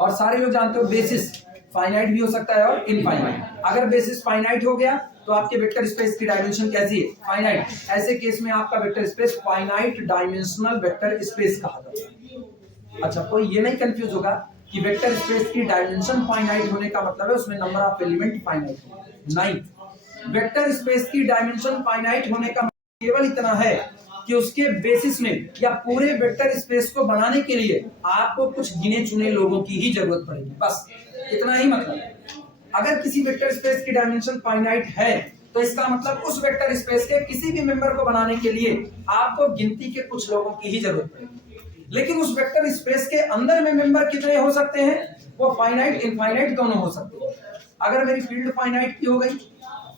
और सारे लोग जानते हो बेसिस फाइनाइट भी हो सकता है और इनफाइनाइट। अगर बेसिस फाइनाइट हो गया तो आपके वेक्टर स्पेस की डायमेंशन कैसी है, फाइनाइट। ऐसे केस में आपका vector space finite dimensional vector space कहा जाता है। अच्छा, कोई ये नहीं कंफ्यूज होगा कि वेक्टर स्पेस की डायमेंशन फाइनाइट होने का मतलब है उसमें नंबर ऑफ एलिमेंट फाइनाइट हो, नहीं। वेक्टर स्पेस की डायमेंशन फाइनाइट होने का मतलब केवल इतना है कि उसके बेसिस में या पूरे वेक्टर स्पेस को बनाने के लिए आपको कुछ गिने चुने लोगों की ही जरूरत पड़ेगी, बस इतना ही मतलब। अगर किसी वेक्टर स्पेस की डायमेंशन फाइनाइट है तो इसका मतलब उस वेक्टर स्पेस के किसी भी मेंबर को बनाने के लिए आपको गिनती के कुछ लोगों की ही जरूरत पड़ेगी। लेकिन उस वेक्टर स्पेस के अंदर में मेंबर कितने हो सकते हैं, वो फाइनाइट इनफाइनाइट दोनों हो सकते हैं। अगर मेरी फील्ड फाइनाइट की हो गई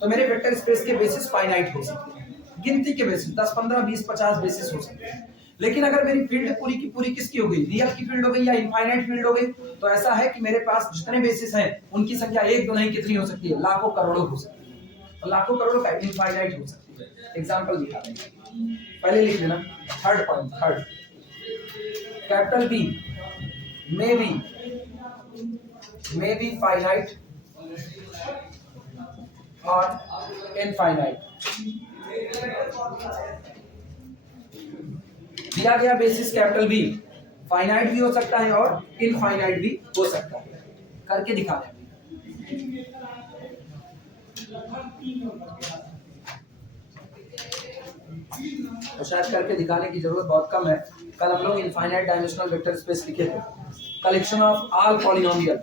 तो मेरे वेक्टर स्पेस के बेसिस फाइनाइट हो सकते हैं, गिनती के बेसिस 10, 15, 20, 50 बेसिस हो सकते हैं। लेकिन अगर मेरी फील्ड पूरी की पूरी किसकी हो गई, रियल की फील्ड हो गई या इनफाइनाइट फील्ड हो गई, तो ऐसा है कि मेरे पास जितने बेसिस हैं उनकी संख्या एक दो नहीं, कितनी हो सकती है, लाखों करोड़ों हो सकती है, और लाखों करोड़ों का इनफाइनाइट हो सकती है। एग्जांपल दिखा देंगे, पहले लिख लेना third point, third, capital B may be finite और इनफाइनाइट। दिया गया बेसिस कैपिटल बी फाइनाइट भी हो सकता है और इनफाइनाइट भी हो सकता है, करके दिखा दें। तो शायद करके दिखाने की जरूरत बहुत कम है। कल हम लोग इनफाइनाइट डायमेंशनल वेक्टर स्पेस लिखे थे, collection of all polynomial,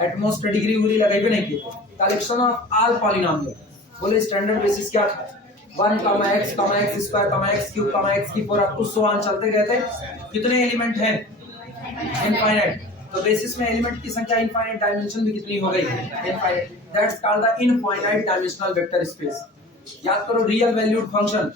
atmosphere degree Uri लगाई भी नहीं की, कलेक्शन ऑफ ऑल पॉलिनोमियल। बोले स्टैंडर्ड बेसिस क्या था, 1, x, x square, x cube, x की 4 अप टू सो ऑन चलते गए थे। कितने एलिमेंट हैं, इनफाइनाइट, तो बेसिस में एलिमेंट की संख्या इनफाइनाइट, डायमेंशन भी कितनी हो गई, infinite. That's called the infinite dimensional vector space. याद करो रियल वैल्यूड फंक्शन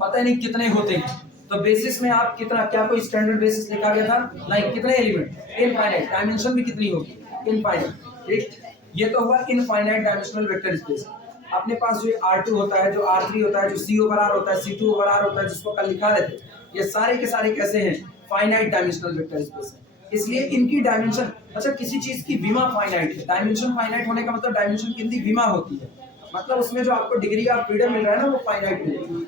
पता ही नहीं कितने होते हैं, तो बेसिस में आप कितना, क्या कोई स्टैंडर्ड बेसिस लिखा गया था, नहीं। कितने एलिमेंट, इनफाइनाइट, डायमेंशन भी कितनी होगी, इनफाइनाइट। ठीक, ये तो हुआ इनफाइनाइट डायमेंशनल वेक्टर स्पेस। अपने पास जो R2 होता है, जो R3 होता है, जो C ओवर R होता है, C2 ओवर R होता है, जिसको कल लिखा रहे थे, ये सारे के सारे कैसे हैं, फाइनाइट डायमेंशनल वेक्टर स्पेस है। इसलिए इनकी डायमेंशन, अच्छा किसी चीज की विमा फाइनाइट है, डायमेंशन फाइनाइट होने का मतलब डायमेंशन कितनी विमा होती है, मतलब उसमें जो आपको डिग्री ऑफ फ्रीडम मिल रहा है ना, वो फाइनाइट मिलेगी।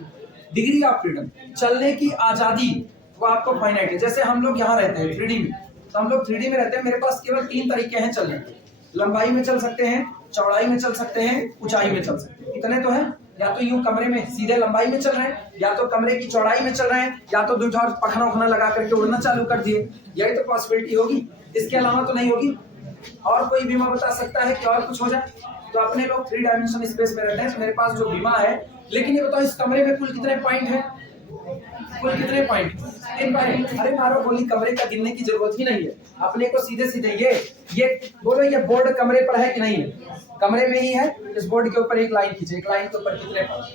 डिग्री ऑफ फ्रीडम, चलने की आजादी, वो आपको फाइनाइट है। जैसे हम लोग यहाँ रहते हैं 3D में, तो हम लोग 3D में रहते हैं, मेरे पास केवल 3 तरीके हैं चलने के, लंबाई में चल सकते हैं, चौड़ाई में चल सकते हैं, ऊंचाई में चल सकते हैं। इतने तो हैं, या तो यूं कमरे में सीधे लंबाई में चल रहे हैं, या तो कमरे की चौड़ाई में चल रहे हैं, या तो दूठा पखना उखना लगा करके उड़ना चालू कर दिए। यही तो पॉसिबिलिटी होगी, इसके अलावा तो नहीं होगी। और कोई बीमा बता सकता है कि और कुछ हो जाए? तो अपने लोग 3 डायमेंशन स्पेस में रहते हैं, तो मेरे पास जो बीमा है, लेकिन ये बताओ इस कमरे में कुल कितने पॉइंट हैं, कुल कितने पॉइंट? इनफाइनाइट। अरे मारो गोली, कमरे का गिनने की जरूरत ही नहीं है अपने को, सीधे सीधे ये बोलो, ये बोर्ड कमरे पर है कि नहीं है? कमरे में ही है। इस बोर्ड के ऊपर एक लाइन खींचे, एक लाइन के ऊपर कितने पॉइंट?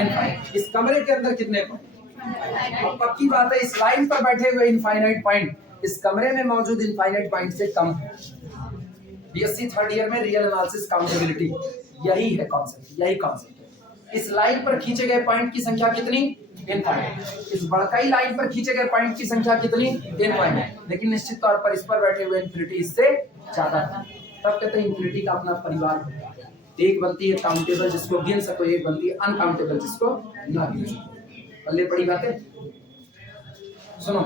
इनफाइनाइट। इस कमरे के अंदर कितने पॉइंट? अब पक्की बात है, इस लाइन पर बैठे हुए इनफाइनाइट पॉइंट इस कमरे में मौजूद इनफाइनाइट पॉइंट से कम है। बीएससी थर्ड ईयर में रियल एनालिसिस काउंटेबिलिटी, यही है कॉन्सेप्ट, यही कॉन्सेप्ट है। इस लाइन पर खींचे गए पॉइंट की संख्या कितनी? इनफाइनाइट। इस बड़काई लाइन पर खींचे गए पॉइंट की संख्या कितनी? इनफाइनाइट। लेकिन निश्चित तौर पर इस पर बैठे हुए इन्फिनिटी इससे ज्यादा है। तब कहते हैं इन्फिनिटी का अपना परिवार होता है। एक बनती है काउंटेबल जिसको गिन सको, एक बनती है अनकाउंटेबल जिसको ना गिन सको। पल्ले पड़ी बातें सुनो।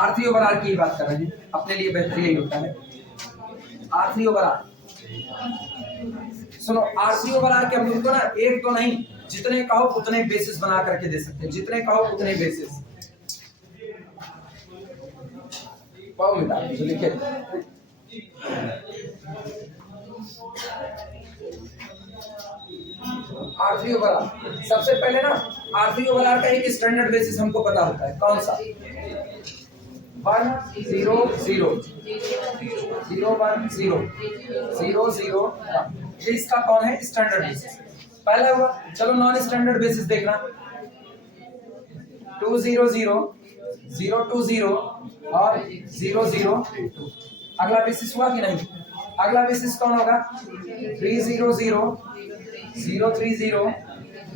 R3 ओवर R की बात कर रहे हैं, अपने लिए बेहतर यही होता है। R3 ओवर R सुनो, R3 ओवर R के हम तुमको ना एक तो नहीं, जितने कहो उतने बेसिस बना करके दे सकते हैं, जितने कहो उतने बेसिस। पाओ मिटा जो लिखे R3 ओवर R। सबसे पहले ना R3 ओवर R का एक स्टैंडर्ड बेसिस हमको पता होता है, कौन सा? 1 0 0 0 1 0 0 0 1। ये इसका कौन है? स्टैंडर्ड बेसिस पहला हुआ। चलो नॉन स्टैंडर्ड बेसिस देखना, 2 0 0 0 2 0 और 0 0 2। अगला बेसिस हुआ कि नहीं? अगला बेसिस कौन होगा? 3 0 0 0 3 0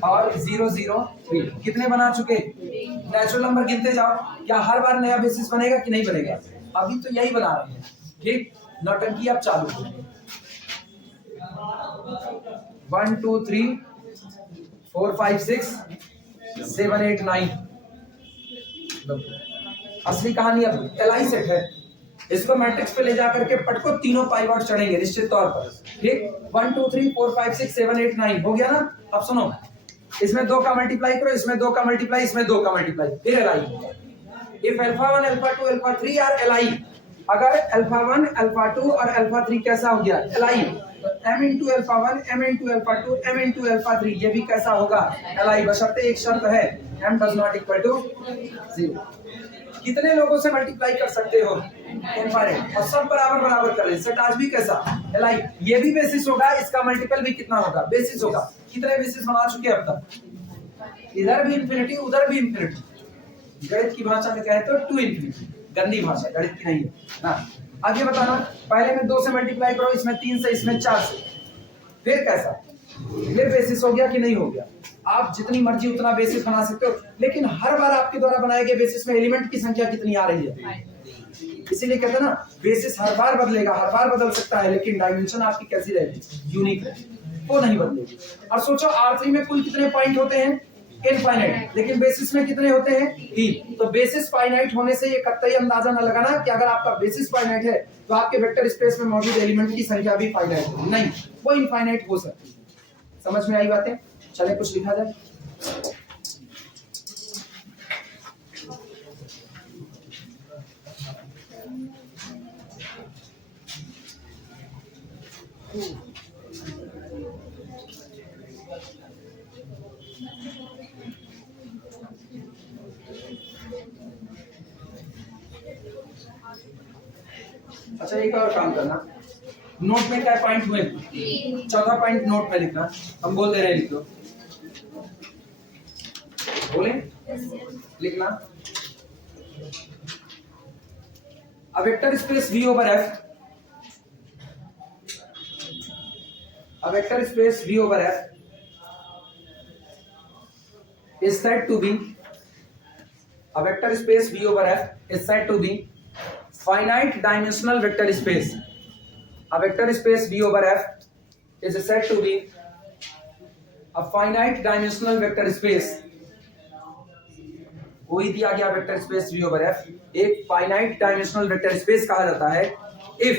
और 0 0 3। कितने बना चुके? नेचुरल नंबर गिनते जाओ। क्या हर बार नया बेसिस बनेगा कि नहीं बनेगा? अभी तो यही बना रहे हैं। ठीक, नौटंकी अब चालू। 1 2 3 4 5 6 7 8 9। असली कहानी अब एलआई सेट है। इसको मैट्रिक्स पे ले जाकर के पटको, तीनों पाइवट चढ़ेंगे निश्चित तौर पर। ठीक, 1 2 3 4 5 6 7 8 9 हो गया ना? अब सुनो, इसमें 2 का मल्टीप्लाई करो, इसमें 2 का मल्टीप्लाई, इसमें 2 का मल्टीप्लाई, फिर LI. If alpha 1 alpha 2 alpha 3 are LI, अगर अल्फा 1 अल्फा 2 और अल्फा 3 कैसा हो गया? एलआई, तो m into alpha 1 m into alpha 2 m into alpha 3 ये भी कैसा होगा? एलआई। बशर्ते एक शर्त है, m does not equal to 0। कितने लोगों से मल्टीप्लाई कर सकते हो? इनफाइनाइट। और सब बराबर बराबर कर ले। सेट आज भी कैसा? एलआई। ये भी बेसिस होगा, इसका मल्टीपल भी कितना होगा? बेसिस होगा। कितने बेसिस बना चुके अब तक? इधर भी इंफिनिटी, उधर भी इंफिनिटी। गणित की भाषा में कहे तो टू इंफिनिटी, गंदी भाषा, गणित की नहीं है ना। अब ये बताना, पहले में 2 से मल्टीप्लाई करो, इसमें 3 से, इसमें 4 से, फिर कैसा? ये बेसिस हो गया कि नहीं हो गया? आप जितनी मर्जी उतना बेसिस बना सकते हो, लेकिन हर बार आपके द्वारा बनाए गए बेसिस में एलिमेंट की संख्या कितनी आ रही है? इसीलिए कहते हैं ना, बेसिस हर बार बदलेगा, हर बार बदल सकता है, लेकिन डायमेंशन आपकी कैसी रहेगी? यूनिक रहेगी, वो नहीं बदलेगी। और सोचो R3 में कुल कितने पॉइंट होते हैं? इनफाइनाइट। लेकिन बेसिस में कितने होते हैं? 3। तो बेसिस फाइनाइट होने से ये कतई अंदाजा न लगाना कि अगर आपका बेसिस फाइनाइट है तो आपके वेक्टर स्पेस में मौजूद एलिमेंट की संख्या भी फाइनाइट है। नहीं, वो इनफाइनाइट हो सकती है। समझ में आई बातें? चले कुछ लिखा जाए। अच्छा, एक और काम करना, नोट में क्या पॉइंट हुए? चौथा पॉइंट नोट में लिखना। हम बोल दे रहे हैं, लिख लो। बोले लिखना, a vector space V over F, a vector space V over F is said to be, a vector space V over F is said to be finite dimensional vector space. A vector space V over F is said to be a finite dimensional vector space. कोई दिया गया vector space V over F एक फाइनाइट डायमेंशनल वेक्टर स्पेस कहा जाता है if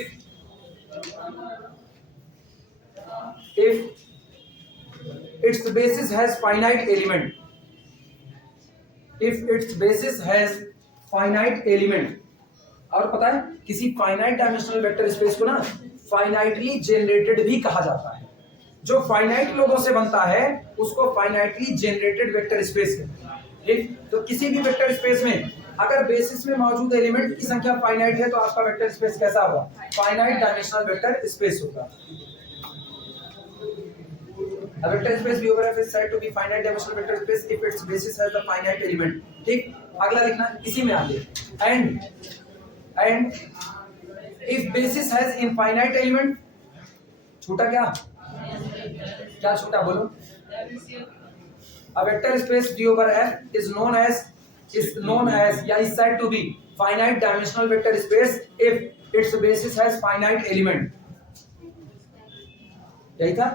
its basis has finite element, if its basis has finite element। और पता है, किसी फाइनाइट डायमेंशनल वेक्टर स्पेस को ना फाइनाइटली जनरेटेड भी कहा जाता है। जो फाइनाइट लोगों से बनता है उसको फाइनाइटली जनरेटेड वेक्टर स्पेस कहते हैं। ठीक, तो किसी भी वेक्टर स्पेस में अगर बेसिस में मौजूद एलिमेंट की संख्या फाइनाइट है तो आपका वेक्टर स्पेस कैसा होगा? फाइनाइट डायमेंशनल वेक्टर स्पेस होगा। A vector space V over F is said to be finite dimensional vector space if its basis has the finite element। ठीक, अगला लिखना इसी में आगे and if basis has infinite element, छूटा क्या? क्या छूटा बोलो? A vector space V over F is known as या is said to be finite dimensional vector space if its basis has finite element। यही था,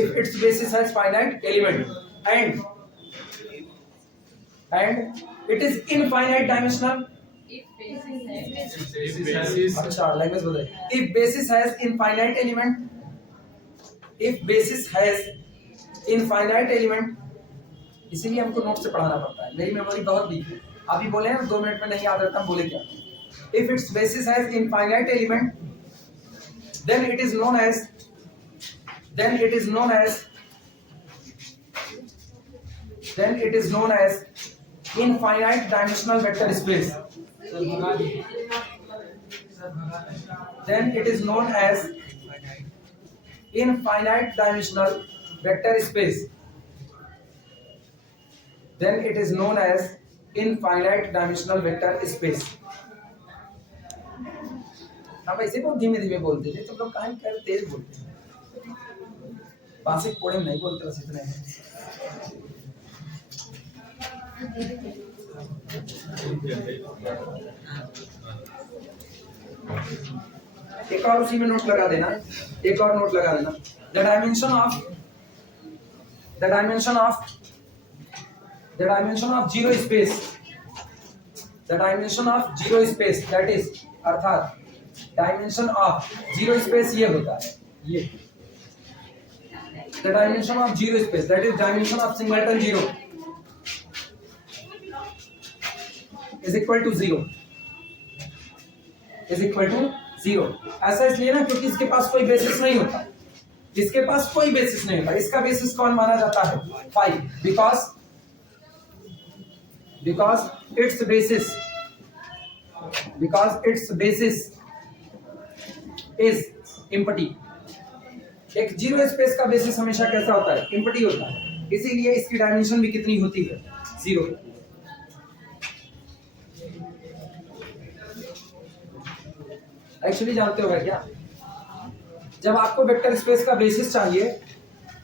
if its basis has finite element and it is infinite dimensional। अच्छा लैंग्वेज बोल रहे, if basis has infinite element, इसीलिए हमको नोट से पढ़ाना पड़ता है, मेरी मेमोरी बहुत वीक है। अभी बोले हैं 2 मिनट में नहीं याद रहता, हम बोले क्या? If its basis has infinite element, then it is known as infinite dimensional vector space। Then it is known as infinite dimensional vector space। Then it is known as infinite dimensional vector space। हम ऐसे बहुत धीमे धीमे बोलते थे, तुम लोग कहाँ कर तेज बोलते हैं, बासिक कोड़े नहीं बोलते बस इतने हैं। एक और उसी में नोट लगा देना, एक और नोट लगा देना। The dimension of zero space, that is अर्थात dimension of zero space ये होता है, ये the dimension of zero space, that is dimension of singleton zero is equal to zero। ऐसा इसलिए ना क्योंकि इसके पास कोई बेसिस नहीं होता, इसका बेसिस कौन माना जाता है? 5, because its basis is empty। एक जीरो स्पेस का बेसिस हमेशा कैसा होता है? एम्प्टी होता है, इसीलिए इसकी डायमेंशन भी कितनी होती है? 0। एक्चुअली जानते हो क्या, जब आपको वेक्टर स्पेस का बेसिस चाहिए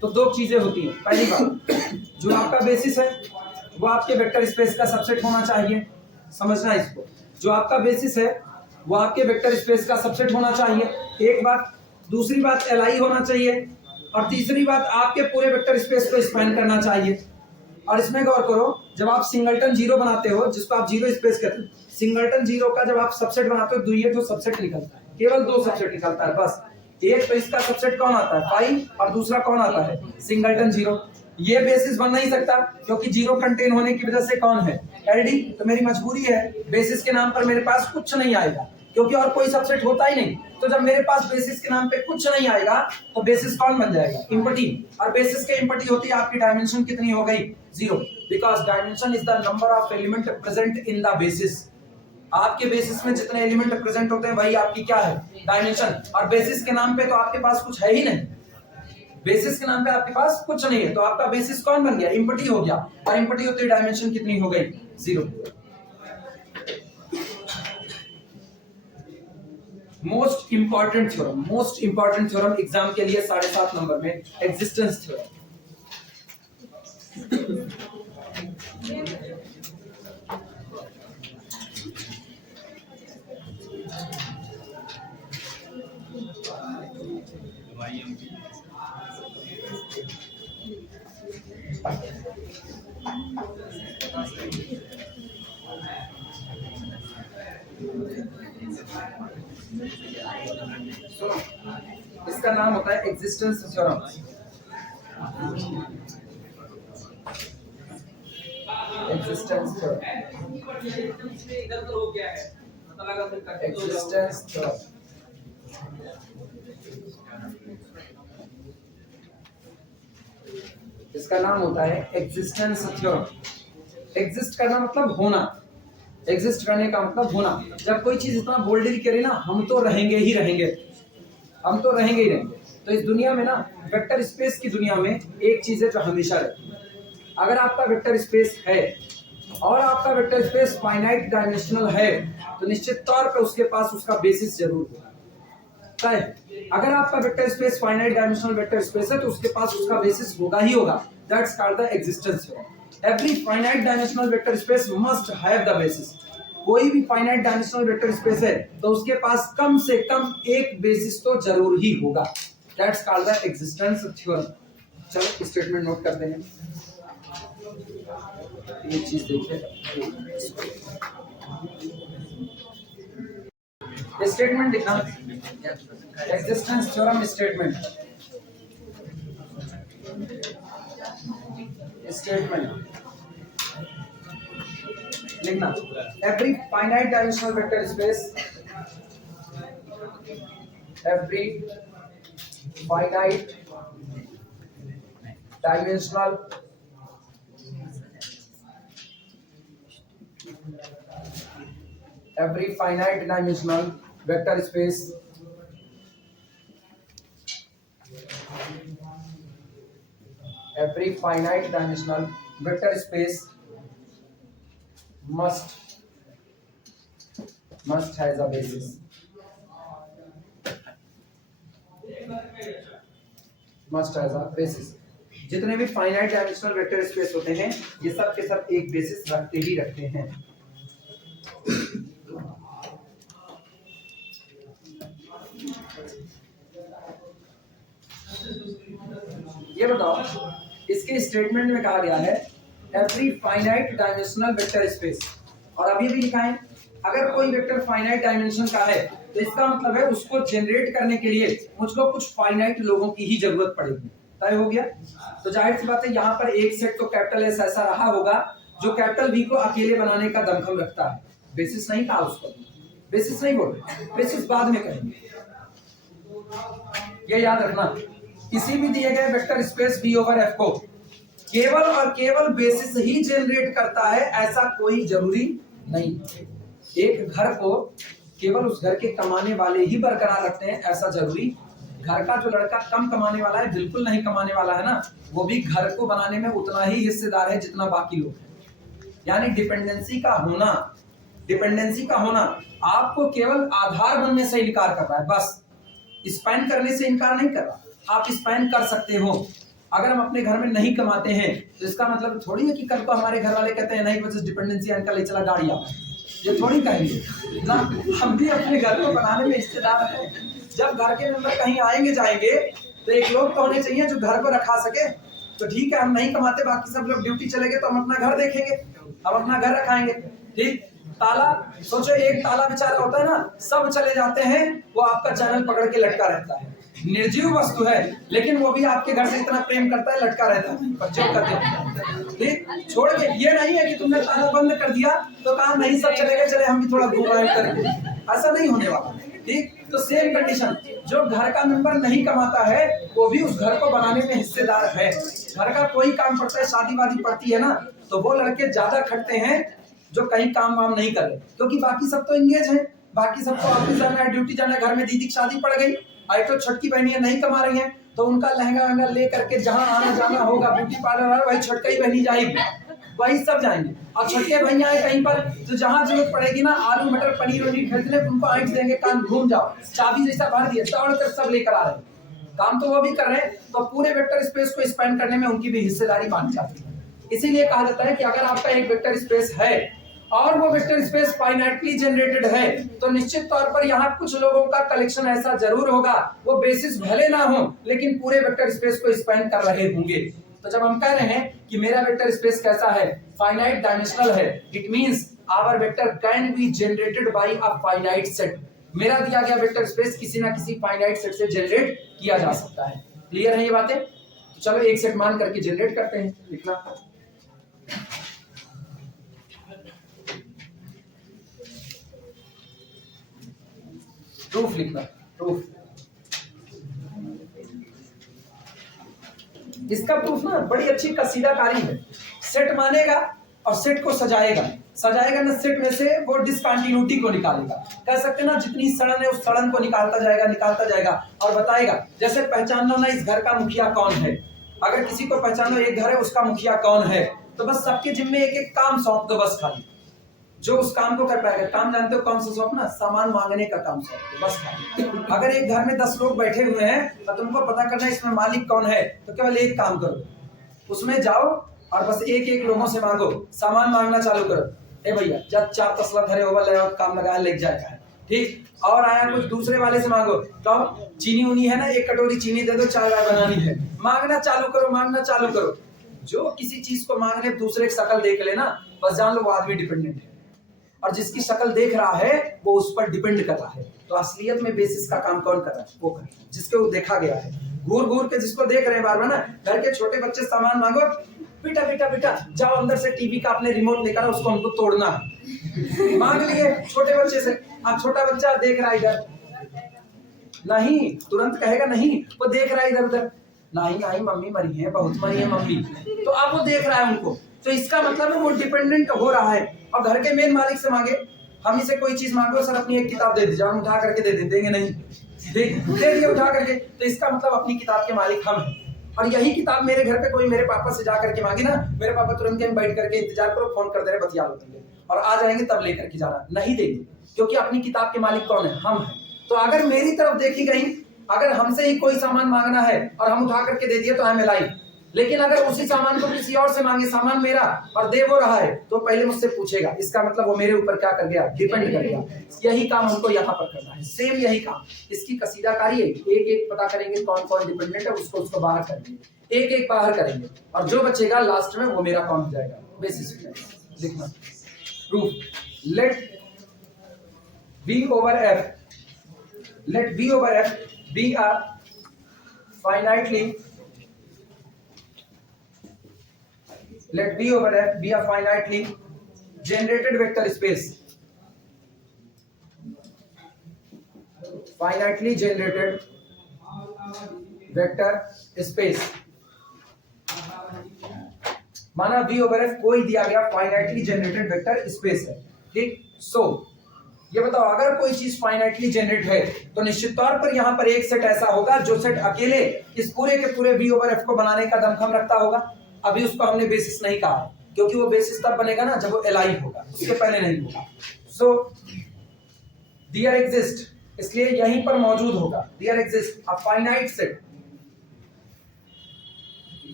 तो 2 चीजें होती हैं। पहली बात, जो आपका बेसिस है वो आपके वेक्टर स्पेस का सबसेट होना चाहिए, समझना इसको, जो आपका बेसिस है वो आपके वेक्टर स्पेस का सबसेट होना चाहिए, एक बात। दूसरी बात एलआई होना चाहिए, और तीसरी बात आपके पूरे वेक्टर स्पेस को स्पैन करना चाहिए। और इसमें गौर करो, जब आप सिंगलटन जीरो बनाते हो, जिसको आप जीरो स्पेस कहते हैं, सिंगलटन जीरो का जब आप सबसेट बनाते हो, दुइये तो सबसेट निकलता है, केवल 2 सबसेट निकलता है बस। एक तो इसका सबसेट कौन आता है? 5, और दूसरा कौन आता है? Singleton zero. ये बेसिस बन नहीं सकता क्योंकि जीरो कंटेन होने की वजह से कौन है? एलडी। तो मेरी मजबूरी है, बेसिस के नाम पर मेरे पास कुछ नहीं आएगा क्योंकि और कोई सबसेट होता ही नहीं। तो जब मेरे पास बेसिस के नाम पे कुछ नहीं आएगा तो बेसिस कौन बन जाएगा? इम्पटी। और बेसिस के इम्पटी होती है आपकी डायमेंशन कितनी हो गई? 0, because dimension is the number of element present in the basis. आपके बेसिस में जितने एलिमेंट प्रेजेंट होते हैं वही आपकी क्या है? डायमेंशन। और बेसिस के नाम पे तो आपके पास कुछ है ही नहीं, बेसिस के नाम पे आपके पास कुछ नहीं है, तो आपका बेसिस कौन बन गया? इम्पटी हो गया। और इम्पटी होती है डायमेंशन कितनी हो गई? 0। मोस्ट इंपॉर्टेंट थ्योरम एग्जाम के लिए 7.5 नंबर में, एक्जिस्टेंस थ्योरम। सुनो, इसका नाम होता है existence theorem. Existence theorem, existence theorem. इसका नाम होता है एक्जिस्टेंस थ्योरम। एग्जिस्ट करना मतलब होना, एग्जिस्ट करने का मतलब होना। जब कोई चीज इतना बोल्डली करे ना, हम तो रहेंगे ही रहेंगे, हम तो रहेंगे ही रहेंगे। तो इस दुनिया में ना, वेक्टर स्पेस की दुनिया में एक चीज है जो हमेशा रहती है। अगर आपका वेक्टर स्पेस है और आपका वेक्टर स्पेस फाइनाइट डायमेंशनल है, तो निश्चित तौर पर उसके पास उसका बेसिस जरूर होगा। अगर आपका vector space finite dimensional vector space है, तो उसके पास उसका बेसिस होगा ही होगा। That's called the existence theorem. Every finite dimensional vector space must have the basis. कोई भी फाइनाइट डायमेंशनल वेक्टर स्पेस है तो उसके पास कम से कम एक बेसिस तो जरूर ही होगा। That's called the existence theorem. चलो स्टेटमेंट नोट करते हैं। ये चीज देखिए, स्टेटमेंट लिखना, एक्जिस्टेंस थ्योरम स्टेटमेंट। स्टेटमेंट लिखना, every finite dimensional vector space, every finite dimensional vector space must has a basis। must has a basis। जितने भी फाइनाइट डायमेंशनल वेक्टर स्पेस होते हैं, ये सब के सब एक बेसिस रखते ही रखते हैं। ये बताओ, इसके स्टेटमेंट में कहा गया है every finite dimensional vector space, और अभी भी लिखा है अगर कोई वेक्टर फाइनाइट डायमेंशन का है तो इसका मतलब है उसको जनरेट करने के लिए मुझको कुछ फाइनाइट लोगों की ही जरूरत पड़ेगी। तय हो गया? तो जाहिर सी बात है, यहाँ पर एक सेट तो कैपिटल एस ऐसा रहा होगा जो कैपिटल वी को अकेले बनाने का दमखम रखता है। बेसिस नहीं कहा उसको, बेसिस नहीं बोल, बेसिस बाद में कहेंगे। ये याद रखना, किसी भी दिए गए vector space V over F को केवल और केवल बेसिस ही जनरेट करता है, ऐसा कोई जरूरी नहीं। एक घर को केवल उस घर के कमाने वाले ही बरकरार रखते हैं, ऐसा जरूरी। घर का जो लड़का कम कमाने वाला है, बिल्कुल नहीं कमाने वाला है ना, वो भी घर को बनाने में उतना ही हिस्सेदार है जितना बाकी लोग हैं। यानी डिपेंडेंसी का होना, डिपेंडेंसी का होना आपको केवल आधार बनने से इनकार कर रहा है, बस स्पैन करने से इनकार नहीं कर रहा। आप स्पैन कर सकते हो। अगर हम अपने घर में नहीं कमाते हैं तो इसका मतलब थोड़ी है कि कल को हमारे घर वाले कहते हैं नहीं बस डिपेंडेंसी अंकल ले चला गाड़ी आ, ये थोड़ी कहेंगे ना। हम भी अपने घर को बनाने में हिस्सेदार हैं। जब घर के मेंबर कहीं आएंगे जाएंगे तो एक लोग तो होने चाहिए जो घर को रखा सके। तो ठीक है, हम नहीं कमाते, बाकी सब लोग ड्यूटी चले गए तो हम अपना घर देखेंगे, हम अपना घर रखाएंगे। ठीक, ताला, सोचो एक ताला बेचारा होता है ना, सब चले जाते हैं, वो आपका चैनल पकड़ के लटका रहता है। निर्जीव वस्तु है लेकिन वो भी आपके घर से इतना प्रेम करता है, लटका रहता है, बच्चे करते हैं। ठीक, छोड़ के ये नहीं है कि तुमने ताला बंद कर दिया तो कहा नहीं सब चले गए, चले हम भी थोड़ा घुमाएं करेंगे, ऐसा नहीं होने वाला। ठीक, तो सेम कंडीशन, जो घर का मेंबर नहीं कमाता है वो भी उस घर को बनाने में हिस्सेदार है। घर का कोई काम पड़ता है, शादी वादी पड़ती है ना, तो वो लड़के ज्यादा खटते हैं जो कहीं काम वाम नहीं कर रहे, क्योंकि बाकी सब तो इंगेज हैं, बाकी सबको ऑफिस जाना है, ड्यूटी जाना है। घर में दीदी की शादी पड़ गई, आई तो छोटकी बहनियां नहीं कमा रही हैं, तो उनका लहंगा वहंगा ले करके जहां आना जाना होगा, ब्यूटी पार्लर है, वही छोटकी बहनी जाएगी, वही सब जाएंगे। और छोटके भैया आए कहीं पर तो जहां जरूरत पड़ेगी ना, आलू मटर पनीर वनीर खरीदने, उनको आइट देंगे, कान घूम जाओ, चाबी जैसा भर दिए, दौड़ कर सब लेकर आ रहे हैं। काम तो वो भी कर रहे हैं, तो पूरे वेक्टर स्पेस को स्पेंड करने में उनकी भी हिस्सेदारी मानी जाती है। इसीलिए कहा जाता है कि अगर आपका एक वेक्टर स्पेस है और वो वेक्टर स्पेस फाइनाइटली जनरेटेड है, तो निश्चित तौर पर यहाँ कुछ लोगों का कलेक्शन ऐसा जरूर होगा, वो बेसिस भले ना हो लेकिन पूरे वेक्टर स्पेस को स्पेन कर रहे होंगे। तो जब हम कह रहे हैं कि मेरा वेक्टर स्पेस कैसा है, फाइनाइट डायमेंशनल है, it means our vector can be generated by a finite set. मेरा दिया गया वेक्टर स्पेस किसी ना किसी फाइनाइट सेट से जनरेट किया जा सकता है। क्लियर है ये बातें? तो चलो एक सेट मान करके जनरेट करते हैं। लिखना, प्रूफ लिखना, प्रूफ। इसका प्रूफ ना बड़ी अच्छी कसीदाकारी है। सेट मानेगा और सेट को सजाएगा, सजाएगा ना, सेट में से वो डिसकंटिन्यूटी को निकालेगा। कह सकते हैं ना, जितनी सड़न है उस सड़न को निकालता जाएगा और बताएगा। जैसे पहचान लो ना, इस घर का मुखिया कौन है। अगर किसी को पहचानो एक घर है उसका मुखिया कौन है, तो बस सबके जिम्मे एक एक काम सौंप दो, बस खाली जो उस काम को कर पाएगा। काम जानते हो कौन सा सौंपना? सामान मांगने का काम सौंप दो, बस खाली। अगर एक घर में 10 लोग बैठे हुए हैं और तुमको पता करना है इसमें मालिक कौन है, तो केवल एक काम करो, उसमें जाओ और बस एक एक लोगों से मांगो, सामान मांगना चालू करो। ए भैया जब 4 तसला धरे होगा ले काम लगाया लेके जाएगा, ठीक। और आया कुछ दूसरे वाले से मांगो, तो चीनी उनी है ना, 1 कटोरी चीनी दे दो, चाय बनानी है। मांगना चालू करो, मांगना चालू करो। जो किसी चीज को मांगने दूसरे की शक्ल देख लेना, बस जान लो वो आदमी डिपेंडेंट है, और जिसकी शक्ल देख रहा है वो उस पर डिपेंड कर रहा है। तो असलियत में बेसिस का काम कौन कर रहा है? वो कर रहा है जिसके वो देखा गया है। घूर घूर के जिसको देख रहे हैं बार बार ना, घर के छोटे बच्चे सामान मांगो, बेटा बेटा बेटा जाओ अंदर से टीवी का अपने रिमोट लेकर उसको हमको तोड़ना है। मांग लिए छोटे बच्चे से, अब छोटा बच्चा देख रहा है इधर, नहीं तुरंत कहेगा नहीं, वो देख रहा है इधर उधर, नहीं आई मम्मी मरी है, बहुत मरी है मम्मी, तो अब वो देख रहा है उनको। तो इसका मतलब है वो डिपेंडेंट हो रहा है। और घर के मेन मालिक से मांगे, हम इसे कोई चीज मांगो, सर अपनी एक किताब दे दीजिए, हम उठा करके दे देंगे, नहीं दे दिए उठा करके, तो इसका मतलब अपनी किताब के मालिक हम हैं। और यही किताब मेरे घर पे कोई मेरे पापा से जा करके मांगी ना, मेरे पापा तुरंत कहीं बैठ करके इंतजार करो, फोन कर दे रहे, बतिया लो तुम, और आ जाएंगे तब लेकर के जाना, नहीं देंगे, क्योंकि अपनी किताब के मालिक कौन है? हम हैं। तो अगर मेरी तरफ देखी गई, अगर हमसे ही कोई सामान मांगना है और हम उठा करके दे दिए तो हमें लाई, लेकिन अगर उसी सामान को किसी और से मांगे, सामान मेरा और दे वो रहा है, तो पहले मुझसे पूछेगा, इसका मतलब वो मेरे ऊपर क्या कर गया? डिपेंड कर गया। यही काम हमको यहाँ पर करना है, सेम यही काम। इसकी कसीदाकारी है, एक एक पता करेंगे कौन कौन डिपेंडेंट है, उसको बाहर करेंगे, एक एक बाहर करेंगे, और जो बचेगा लास्ट में वो मेरा कौन हो जाएगा? बेसिस लिखना। Proof, let V over F, let V over F be a finitely, let V over F be a finitely generated vector space, finitely generated vector space। माना V over F कोई दिया गया फाइनाइटली जनरेटेड वेक्टर स्पेस है, ठीक। सो ये बताओ, अगर कोई चीज फाइनाइटली जनरेट है तो निश्चित तौर पर यहाँ पर एक सेट ऐसा होगा जो सेट अकेले इस पूरे के पूरे V over F को बनाने का दमखम रखता होगा। अभी उसको हमने बेसिस नहीं कहा, क्योंकि वो बेसिस तब बनेगा ना जब वो एलाई होगा, उसके पहले नहीं होगा। सो देयर एग्जिस्ट, इसलिए यहीं पर मौजूद होगा, there exist a finite set,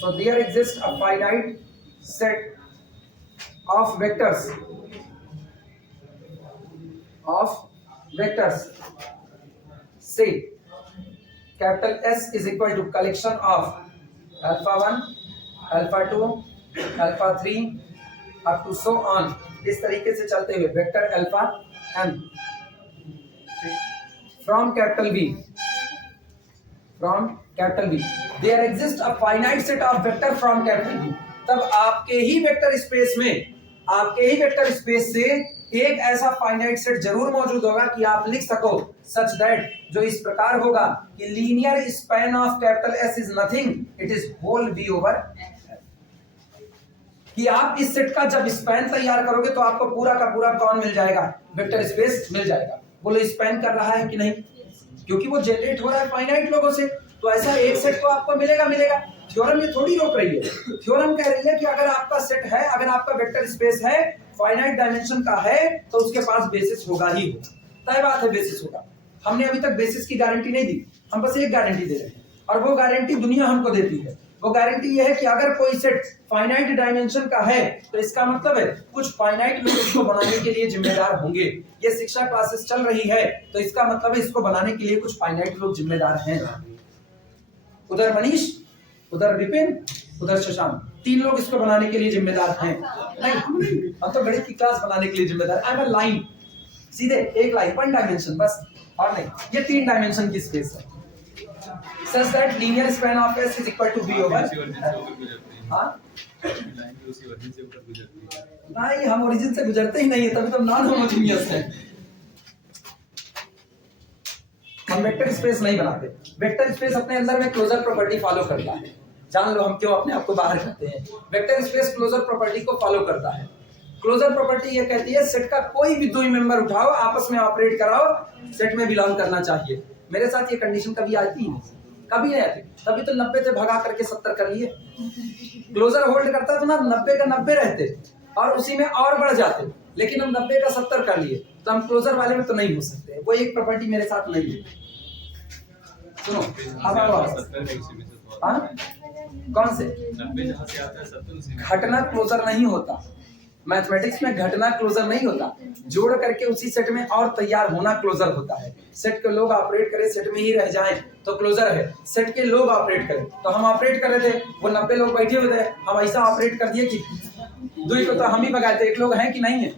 so there exists a finite set of vectors say capital S is equal to collection of alpha 1 alpha 2 alpha 3 up to so on, इस तरीके से चलते हुए vector alpha m from capital V, there exists a finite set of vector from capital V। तब आपके ही वेक्टर स्पेस से एक ऐसा फाइनाइट सेट जरूर मौजूद होगा कि आप लिख सको सच दैट, जो इस प्रकार होगा कि linear span of capital S is nothing, it is whole V over F। कि आप इस सेट का जब स्पैन तैयार करोगे तो आपको पूरा का पूरा कौन मिल जाएगा? वेक्टर स्पेस मिल जाएगा। बोलो स्पैन कर रहा है कि नहीं? क्योंकि वो जनरेट हो रहा है फाइनाइट लोगों से, तो ऐसा एक सेट तो आपको मिलेगा। थ्योरम ये थोड़ी रोक रही है, थ्योरम कह रही है कि अगर आपका सेट है, अगर आपका वेक्टर स्पेस है, फाइनाइट डायमेंशन का है, तो उसके पास बेसिस होगा ही होगा। तय बात है, बेसिस होगा। हमने अभी तक बेसिस की गारंटी नहीं दी, हम बस एक गारंटी दे रहे हैं, और वो गारंटी दुनिया हमको देती है। वो गारंटी ये है कि अगर कोई सेट फाइनाइट डायमेंशन का है, तो इसका मतलब है कुछ फाइनाइट लोग इसको बनाने के लिए जिम्मेदार होंगे। ये शिक्षा क्लासेस चल रही है, तो इसका मतलब है इसको बनाने के लिए कुछ फाइनाइट लोग जिम्मेदार हैं। उधर मनीष, उधर विपिन, उधर शशांक, 3 लोग इसको बनाने के लिए जिम्मेदार हैं। नहीं, हम तो गणित की क्लास बनाने के लिए जिम्मेदार। आई एम अ लाइन, सीधे एक लाइन, 1 डायमेंशन बस, और नहीं। ये 3 डायमेंशन की स्पेस है, such that linear span of S is equal to V over। हाँ, नहीं, हम ओरिजिन से गुजरते ही नहीं है, तभी तो नॉन होमोजेनियस है। हम वेक्टर स्पेस नहीं बनाते। वेक्टर स्पेस अपने अंदर में क्लोजर प्रॉपर्टी फॉलो करता है। जान लो हम क्यों अपने आप को बाहर करते हैं। वेक्टर स्पेस क्लोजर प्रॉपर्टी को फॉलो करता है। क्लोजर प्रॉपर्टी ये कहती है सेट का कोई भी दो मेंबर उठाओ, आपस में ऑपरेट कराओ, सेट में बिलोंग करना चाहिए। मेरे साथ ये कंडीशन कभी आती ही नहीं, कभी नहीं आती। तभी तो 90 से भगा करके 70 कर लिए। क्लोजर होल्ड करता तो ना 90 का 90 रहते और उसी में और बढ़ जाते, लेकिन हम 90 का 70 कर लिए, तो हम क्लोजर वाले में तो नहीं हो सकते। वो एक प्रॉपर्टी मेरे साथ नहीं है। सुनो हाँ कौन से घटना क्लोजर नहीं होता, मैथमेटिक्स में घटना क्लोजर नहीं होता, जोड़ करके उसी सेट में और तैयार होना क्लोजर होता है। सेट के लोग ऑपरेट करें, सेट में ही रह जाएं तो क्लोजर है। सेट के लोग ऑपरेट करें, तो हम ऑपरेट कर रहे थे, वो 90 लोग बैठे हुए थे, हम ऐसा ऑपरेट कर दिए कि दुई को तो हम ही भगाते। एक लोग हैं कि नहीं है,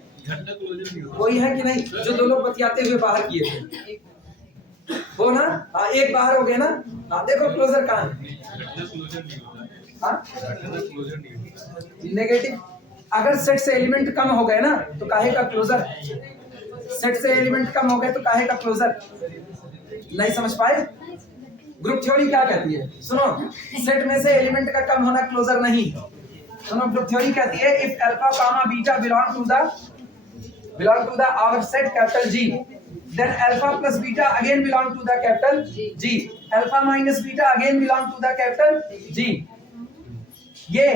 कोई है कि नहीं जो दो लोग बतियाते हुए बाहर किए थे वो ना। हाँ एक बाहर हो गए ना। हाँ देखो क्लोजर कहाँ है। नेगेटिव अगर सेट से एलिमेंट कम हो गए ना तो काहे का क्लोजर। सेट से एलिमेंट कम हो गए तो काहे का क्लोजर। नहीं समझ पाए। ग्रुप थ्योरी क्या कहती है, सुनो। सेट में से एलिमेंट का कम होना क्लोजर नहीं। सुनो ग्रुप थ्योरी कहती है if alpha comma beta belong to the our set capital G, then alpha plus beta again belong to the capital G, alpha minus beta again belong to the capital G। ये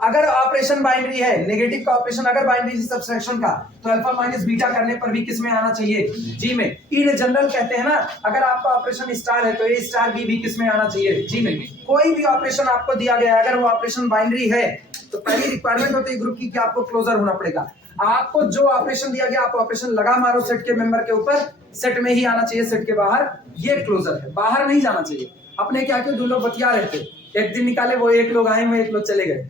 अगर ऑपरेशन बाइनरी है, नेगेटिव का ऑपरेशन अगर बाइनरी है सब्ट्रैक्शन का, तो अल्फा माइनस बीटा करने पर भी किस में आना चाहिए, जी में। इन जनरल कहते हैं ना, अगर आपका ऑपरेशन स्टार है तो ए स्टार बी भी किस में आना चाहिए, जी में। कोई भी ऑपरेशन आपको दिया गया है, अगर वो ऑपरेशन बाइनरी है तो पहली रिक्वायरमेंट होती है ग्रुप की कि आपको क्लोजर होना पड़ेगा। आपको जो ऑपरेशन दिया गया, आप ऑपरेशन लगा मारो सेट के मेंबर के ऊपर, सेट में ही आना चाहिए, सेट के बाहर ये क्लोजर है, बाहर नहीं जाना चाहिए। अपने क्या क्यों दो लोग बतिया रहे थे, एक दिन निकाले वो एक लोग आए, वो एक लोग चले गए,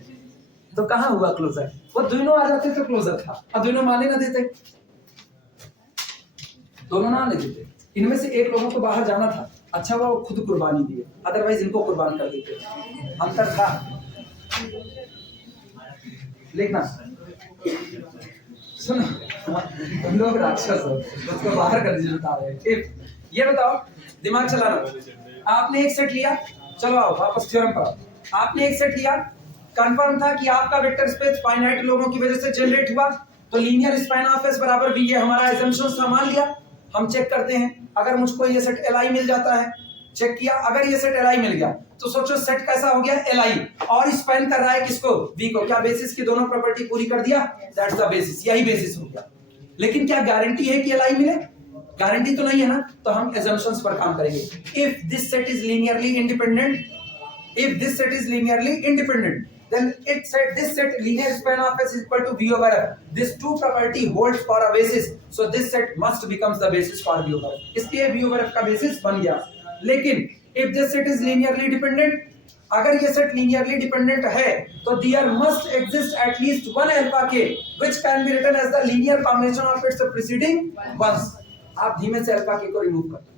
तो कहां हुआ क्लोजर। वो दोनों आ जाते तो क्लोजर था, अब दोनों माने ना देते, दोनों ना आने देते। इनमें से एक लोगों को बाहर जाना था, अच्छा वो खुद कुर्बानी दिए, अदरवाइज इनको कुर्बान कर देते। अंतर था, लिखना। सुनो हम लोग राक्षस हो, उसको बाहर कर दीजिए बता रहे। ये बताओ, दिमाग चलाना। आपने एक सेट लिया, चलो आओ वापस थ्योरम पर आओ। आपने एक सेट लिया, कंफर्म था कि आपका वेक्टर स्पेस फाइनाइट लोगों की वजह से जनरेट हुआ, तो लीनियर स्पैन ऑफ एस बराबर v, ये हमारा असम्पशन था, मान लिया। हम चेक करते हैं, अगर मुझको ये सेट li मिल जाता है, चेक किया, अगर ये सेट li मिल गया तो सोचो सेट कैसा हो गया, li, और स्पैन कर रहा है किसको, v को। क्या बेसिस की दोनों प्रॉपर्टी पूरी कर दिया, दैट्स द बेसिस, यही बेसिस हो गया। लेकिन क्या गारंटी है कि li मिले, गारंटी तो नहीं है ना, तो हम assumptions पर काम करेंगे। If this set is linearly independent, if this set is linearly independent, then it said this set linear span of s is equal to v over f. This two property holds for a basis, so this set must becomes the basis for v over f. इसलिए v over f का basis बन गया। लेकिन if this set is linearly dependent, अगर ये सेट linearly dependent है तो there must exist at least one alpha k which can be written as the linear combination of its preceding ones। आप धीमे से alpha k को रिमूव कर दो,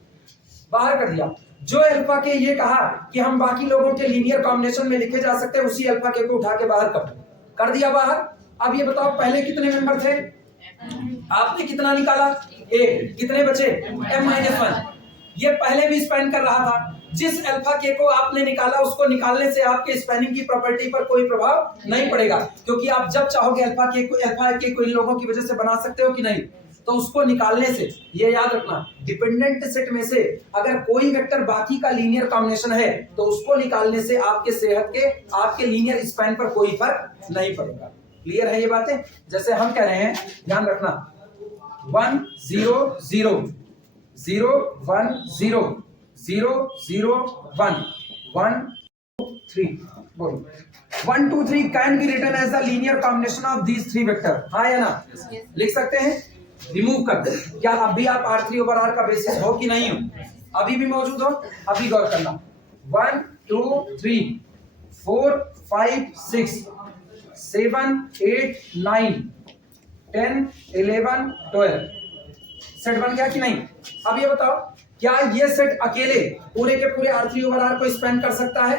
बाहर कर दिया। जो अल्फा के ये कहा कि हम बाकी लोगों के लीनियर कॉम्बिनेशन में लिखे जा सकते हैं, उसी अल्फा के को उठा के बाहर कर दिया बाहर। अब ये बताओ पहले कितने मेंबर थे, आपने कितना निकाला, एक, कितने बचे, m-1। ये पहले भी स्पैन कर रहा था, जिस अल्फा के को आपने निकाला उसको निकालने से आपके स्पैनिंग की प्रॉपर्टी पर कोई प्रभाव नहीं पड़ेगा, क्योंकि आप जब चाहोगे अल्फा के को इन लोगों की वजह से बना सकते हो कि नहीं, तो उसको निकालने से, ये याद रखना, डिपेंडेंट सेट में से अगर कोई वेक्टर बाकी का लीनियर कॉम्बिनेशन है तो उसको निकालने से आपके सेहत के, आपके लीनियर स्पैन पर कोई फर्क नहीं पड़ेगा। क्लियर है ये बातें। जैसे हम कह रहे हैं, ध्यान रखना, 1 0 0 0 1 0 0 0 1 1 2 3 बोलो 1 2 3 can be written as the linear combination of these three vector. हाँ या ना, लिख सकते हैं, रिमूव कर दे। क्या अभी आप R3 ओवर R का बेसिस हो कि नहीं हो, अभी भी मौजूद हो, अभी गौर करना। 1 2 3 4 5 6 7 8 9 10 11 12 सेट बन गया कि नहीं। अब ये बताओ, क्या ये सेट अकेले पूरे के पूरे R3 ओवर R को स्पैन कर सकता है,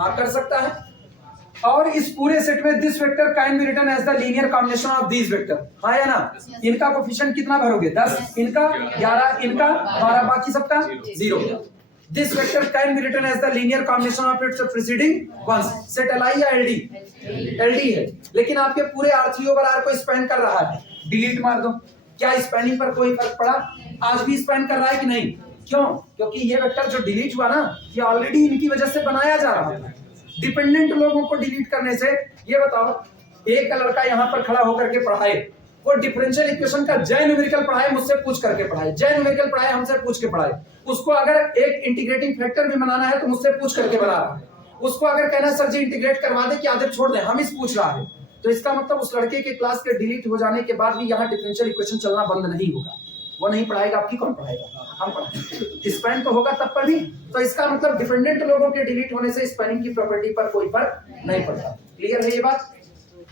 हाँ कर सकता है। और इस पूरे सेट में this vector can be written as the linear combination of these vector, हाँ या ना। इनका कोफिशिएंट कितना भरोगे, 10, इनका 11, इनका 12, बाकी सबका 0। This vector can be written as the linear combination of its preceding ones. Set Li या LD? LD है, लेकिन आपके पूरे R3 ओवर R को स्पैन कर रहा है। डिलीट मार दो। क्या स्पैनिंग पर कोई फर्क पड़ा? आज भी स्पैन कर रहा है कि नहीं? क्यों? क्योंकि ये वेक्टर जो डिलीट हुआ ना, ये ऑलरेडी इनकी वजह से बनाया जा रहा है। डिपेंडेंट लोगों को डिलीट करने से, ये बताओ, एक लड़का यहाँ पर खड़ा होकर के पढ़ाए, वो डिफरेंशियल इक्वेशन का जय न्यूमेरिकल पढ़ाए, मुझसे पूछ करके पढ़ाए, जय न्यूमेरिकल पढ़ाए, हमसे पूछ के पढ़ाए। उसको अगर एक इंटीग्रेटिंग फैक्टर भी बनाना है तो मुझसे पूछ करके बना रहा है। उसको अगर कहना सर जी इंटीग्रेट करवा दे कि आधे छोड़ दे, हम इस पूछ रहा है। तो इसका मतलब उस लड़के के क्लास के डिलीट हो जाने के बाद भी यहाँ डिफरेंशियल इक्वेशन चलना बंद नहीं होगा। वो नहीं पढ़ाएगा, आपकी कौन पढ़ाएगा? हम पढ़ाएंगे। स्पैन तो होगा तब पर भी। तो इसका मतलब डिपेंडेंट लोगों के डिलीट होने से स्पैनिंग की प्रॉपर्टी पर कोई फर्क नहीं पड़ता। क्लियर है ये बात?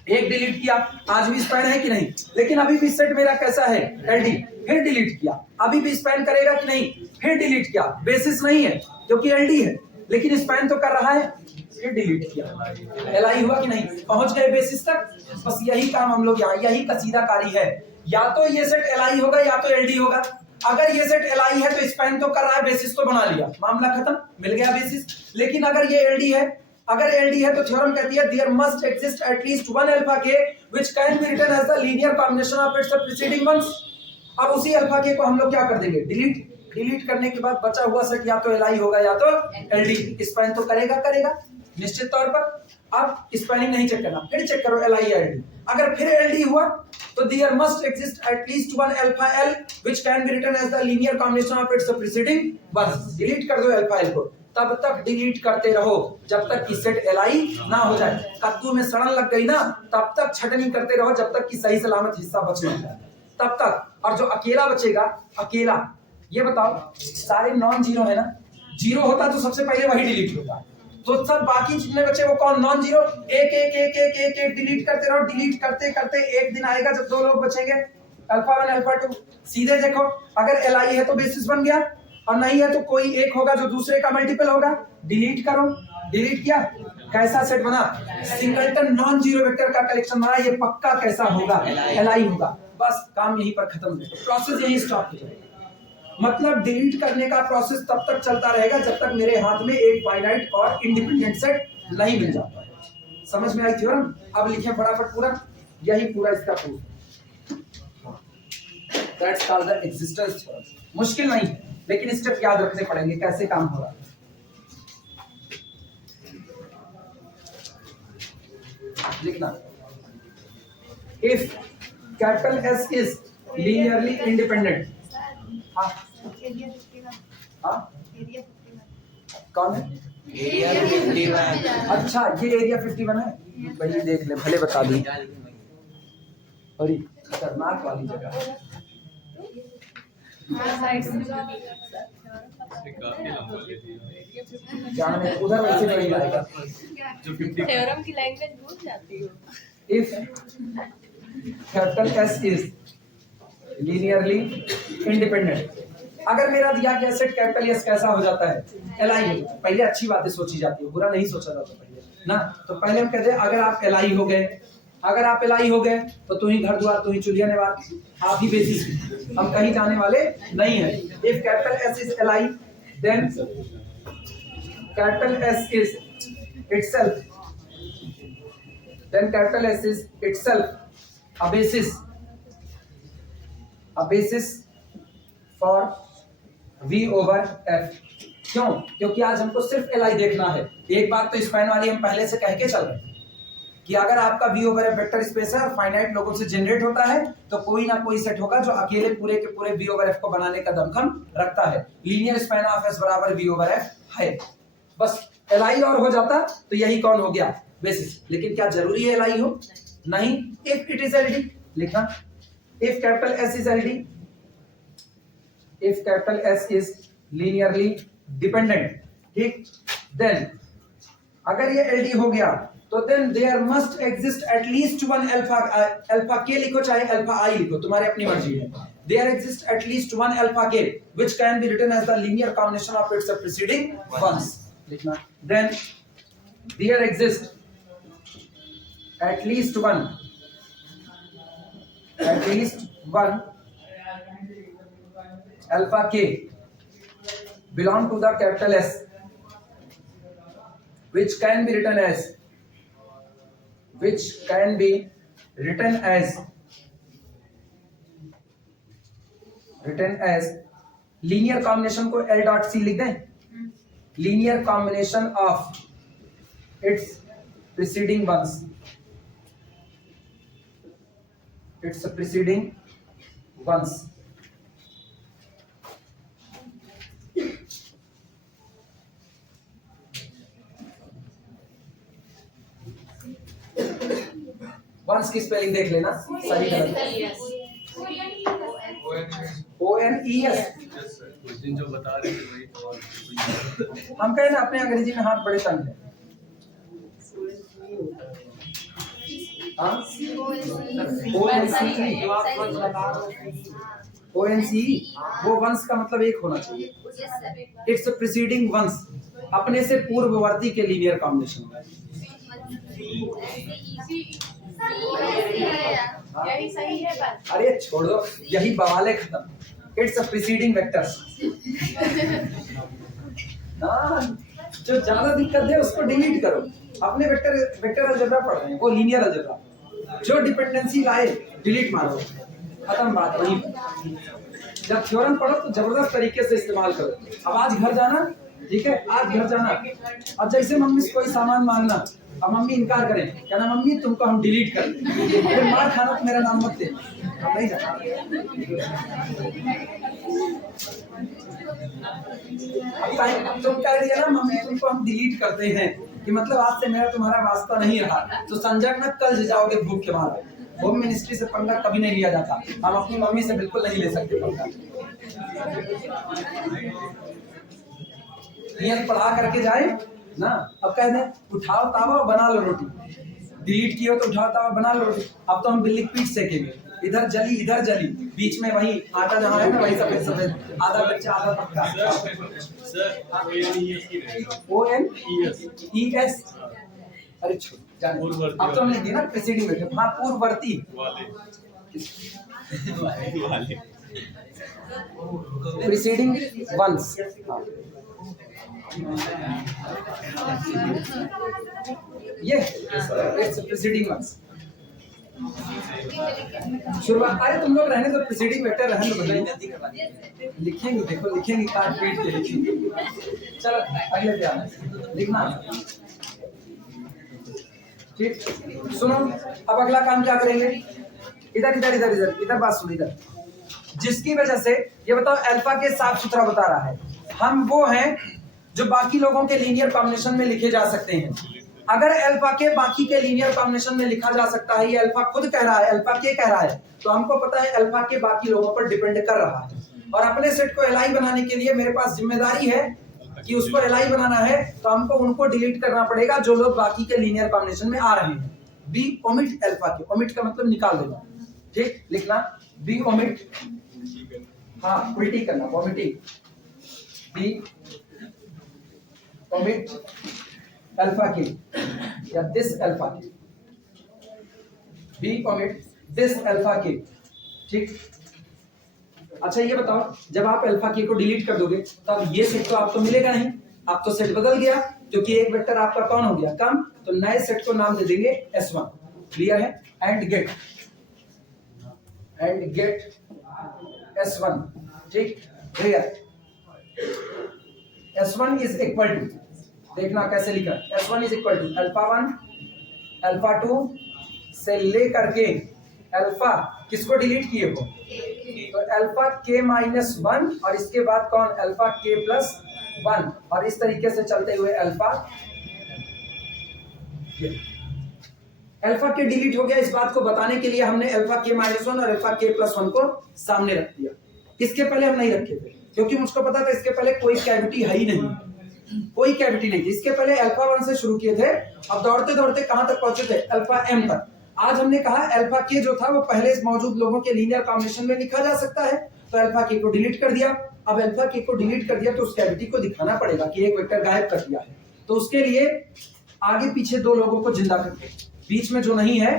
एक डिलीट किया, आज भी स्पैन है कि नहीं? लेकिन अभी भी सेट मेरा कैसा है? LD। फिर डिलीट किया, अभी भी स्पैन करेगा कि नहीं? फिर डिलीट किया, बेसिस नहीं है क्योंकि LD है, लेकिन स्पैन तो कर रहा है। फिर डिलीट किया, LI हुआ कि नहीं? पहुंच गए बेसिस तक। बस यही काम हम लोग यहाँ, यही कसीदाकारी है। या तो ये सेट LI होगा या तो LD होगा। अगर ये सेट LI है तो स्पैन तो कर रहा है, बेसिस तो बना लिया, मामला खत्म, मिल गया बेसिस। लेकिन अगर ये LD है, अगर LD है तो थ्योरम कहती है there must exist at least one alpha k which can be written as the linear combination of its preceding ones. अब उसी अल्फा के को हम लोग क्या कर देंगे? डिलीट। डिलीट करने के बाद बचा हुआ सेट या तो LI होगा या तो LD। स्पैन तो करेगा निश्चित तौर पर। अब स्पैनिंग नहीं चेक करना, फिर चेक करो LI या LD। अगर फिर LD हुआ तो there must exist at least one alpha L which can be written as the linear combination of its preceding ones. Delete कर दो अल्फा L को, तब तक डिलीट करते रहो जब तक कि सेट LI ना हो जाए। कद्दू में सड़न लग गई ना, तब तक छटनी करते रहो जब तक कि सही सलामत हिस्सा बच ना जाए, तब तक। और जो अकेला बचेगा, अकेला, ये बताओ, सारे नॉन जीरो है ना? जीरो होता तो सबसे पहले वही डिलीट होता। तो सब बाकी जितने बचे वो कौन? Non zero. एक एक एक एक एक एक डिलीट करते रहो। डिलीट करते करते एक दिन आएगा जब दो लोग बचेंगे, अल्फा 1 अल्फा 2। सीधे देखो, अगर LI है तो बेसिस बन गया, और नहीं है तो कोई एक होगा जो दूसरे का मल्टीपल होगा। डिलीट करो। डिलीट किया, कैसा सेट बना? सिंगलटन नॉन जीरो वेक्टर का कलेक्शन बना। ये पक्का कैसा होगा? LI होगा। बस काम यहीं पर खत्म है, प्रोसेस यहीं स्टॉप हो जाएगा। मतलब डिलीट करने का प्रोसेस तब तक चलता रहेगा जब तक मेरे हाथ में एक फाइनाइट और इंडिपेंडेंट सेट नहीं मिल जाता है। समझ में आई थ्योरम? अब लिखें फटाफट पूरा, यही पूरा इसका proof. That's called the existence theorem. मुश्किल नहीं है, लेकिन स्टेप याद रखने पड़ेंगे कैसे काम हो रहा है। लिखना, if capital S is linearly independent. हाँ कौन है? एरिया 51। अच्छा, ये एरिया 51 है। भाई देख ले, भले बता दी। अरे खतरनाक वाली जगह। जाने उधर वैसे नहीं जाएगा। थ्योरम की लैंग्वेज भूल जाती हो। If capital S is linearly independent, अगर मेरा दिया गया सेट कैपिटल S कैसा हो जाता है? LI हो। पहले अच्छी बातें सोची जाती है, बुरा नहीं सोचा जाता पहले ना। तो पहले हम कहते हैं अगर आप LI हो गए, अगर आप LI हो गए तो तू ही घर द्वार, तू ही चुलिया नेवार, आप ही बेसिस, हम कहीं जाने वाले नहीं है। If capital S is LI then capital S is itself, then capital S is itself a basis for V over F। क्यों? क्योंकि आज हमको सिर्फ LI देखना है। एक बात तो स्पैन वाली हम पहले से कह के चल रहे हैं कि अगर आपका V over F vector space है और फाइनाइट लोगों से जनरेट होता है तो कोई ना कोई सेट होगा जो अकेले पूरे के पूरे V over F को बनाने का दमखम रखता है। लीनियर स्पैन ऑफ S बराबर V over F है। बस LI और हो जाता तो यही कौन हो गया? बेसिस। लेकिन क्या जरूरी है LI हो? नहीं। इफ इट इज LD लिखना, if capital S is LD, if capital S is linearly dependent, ठीक, देन अगर ये LD हो गया तो then there must exist at least one alpha के लिखो चाहे अल्फा I लिखो, तुम्हारी अपनी मर्जी है। There exist at least one alpha k which can be written as the linear combination of its preceding ones लिखना। Then there exist at least one alpha k belong to the capital S, which can be written as linear combination को L dot C लिख दें, linear combination of its preceding ones, ones की स्पेलिंग देख लेना, सही गलत ONES। जो बता रहे थे वही हम कहें ना अपने अंग्रेजी में हाथ बड़े तंग है। ONCE वो वंश का मतलब एक होना चाहिए। इट्स प्रीसीडिंग वंश, अपने से पूर्ववर्ती के लीनियर कॉम्बिनेशन। यही सही है बस। अरे छोड़ो, यही बवाले खत्म। It's a preceding vectors. जो ज्यादा दिक्कत है उसको डिलीट करो। अपने वेक्टर अलजेब्रा पढ़ रहे हैं, वो लीनियर अलजेब्रा। जो डिपेंडेंसी लाए डिलीट मारो, खत्म बात। वही जब थ्योरम पढ़ो तो जबरदस्त तरीके से इस्तेमाल करो। अब आज घर जाना, ठीक है, आज घर जाना। अब जैसे मम्मी से कोई सामान मांगना, अब मम्मी इनकार करें, कहना मम्मी तुमको हम डिलीट कर दें, फिर मार खाना तो मेरा नाम मत दे, नहीं जाना। अब तुम कह दिया ना मम्मी तुमको हम डिलीट करते हैं, कि मतलब आज से मेरा तुम्हारा वास्ता नहीं रहा, तो संजय ना कल जाओगे भूख के मारे। होम मिनिस्ट्री से पंगा कभी नहीं लिया जाता, हम अपनी मम्मी से बिल्कुल नहीं ले सकते पंगा। नियत पढ़ा करके जाए ना। अब कह दें उठाओ तावा बना लो रोटी, डिलीट किया तो उठाओ तावा बना लो रोटी। अब तो हम बिल्ली पीठ सेकेंगे, इधर जली इधर जली, बीच में वही आटा जहाँ है ना वही सफेद सफेद, आधा कच्चा आधा पक्का। ONES। अरे अब तो हमने दिया ना प्रीसीडिंग वेक्टर, हाँ पूर्ववर्ती प्रीसीडिंग वंस। ये इट्स प्रीसीडिंग वंस। शुरुआत, अरे तुम लोग रहने तो प्रीसीडिंग वेक्टर रहने दो, लिखेंगे देखो, लिखेंगे काट पीट के लिखेंगे। चलो अगले पे आना, लिखना ठीक। सुनो अब अगला काम क्या करेंगे, इधर इधर इधर इधर इधर बात सुनो इधर। जिसकी वजह से ये बताओ अल्फा के साफ सुथरा बता रहा है, हम वो हैं जो बाकी लोगों के लीनियर कॉम्बिनेशन में लिखे जा सकते हैं। अगर अल्फा के बाकी के लीनियर कॉम्बिनेशन में लिखा जा सकता है, ये अल्फा खुद कह रहा है, अल्फा के कह रहा है, तो हमको पता है अल्फा के बाकी लोगों पर डिपेंड कर रहा है। और अपने सेट को एलआई बनाने के लिए मेरे पास जिम्मेदारी है कि उसको एलआई बनाना है, तो हमको उनको डिलीट करना पड़ेगा जो लोग बाकी के लीनियर कॉम्बिनेशन में आ रहे हैं। बी ओमिट अल्फा के, ओमिट का मतलब निकाल देना, ठीक, लिखना बी ओमिट, हाँ उल्टी करना, वोमिटिंग, बी ओमिट अल्फा के या दिस अल्फा के, बी ओमिट दिस अल्फा के, ठीक। अच्छा ये बताओ जब आप अल्फा के को डिलीट कर दोगे तब ये सेट तो आपको मिलेगा नहीं, अब तो सेट बदल गया क्योंकि एक वेक्टर आपका कौन हो गया, कम, तो नए सेट को नाम दे देंगे S1। क्लियर है? एंड गेट S1, ठीक। Clear? S1 is equal to, देखना कैसे लिखा, S1 is equal to alpha 1 alpha 2 से लेकर के अल्फा किसको डिलीट किए हो, तो अल्फा के -1 और इसके बाद कौन अल्फा के +1, और इस तरीके से चलते हुए अल्फा के डिलीट हो गया। इस बात को बताने के लिए हमने अल्फा के -1 और अल्फा के +1 को सामने रख दिया। इसके पहले हम नहीं रखे थे क्योंकि मुझको पता था इसके पहले कोई कैविटी है ही नहीं, कोई कैविटी नहीं थी। इसके पहले अल्फा 1 से शुरू किए थे, अब दौड़ते दौड़ते कहां तक पहुंचे थे, अल्फा m तक। आज हमने कहा अल्फा के जो था वो पहले मौजूद लोगों के लीनियर कॉम्बिनेशन में लिखा जा सकता है, तो अल्फा के को डिलीट कर दिया। अब अल्फा के को डिलीट कर दिया तो उस कैविटी को दिखाना पड़ेगा कि एक वेक्टर गायब कर दिया है, तो उसके लिए आगे पीछे दो लोगों को जिंदा करके, बीच में जो नहीं है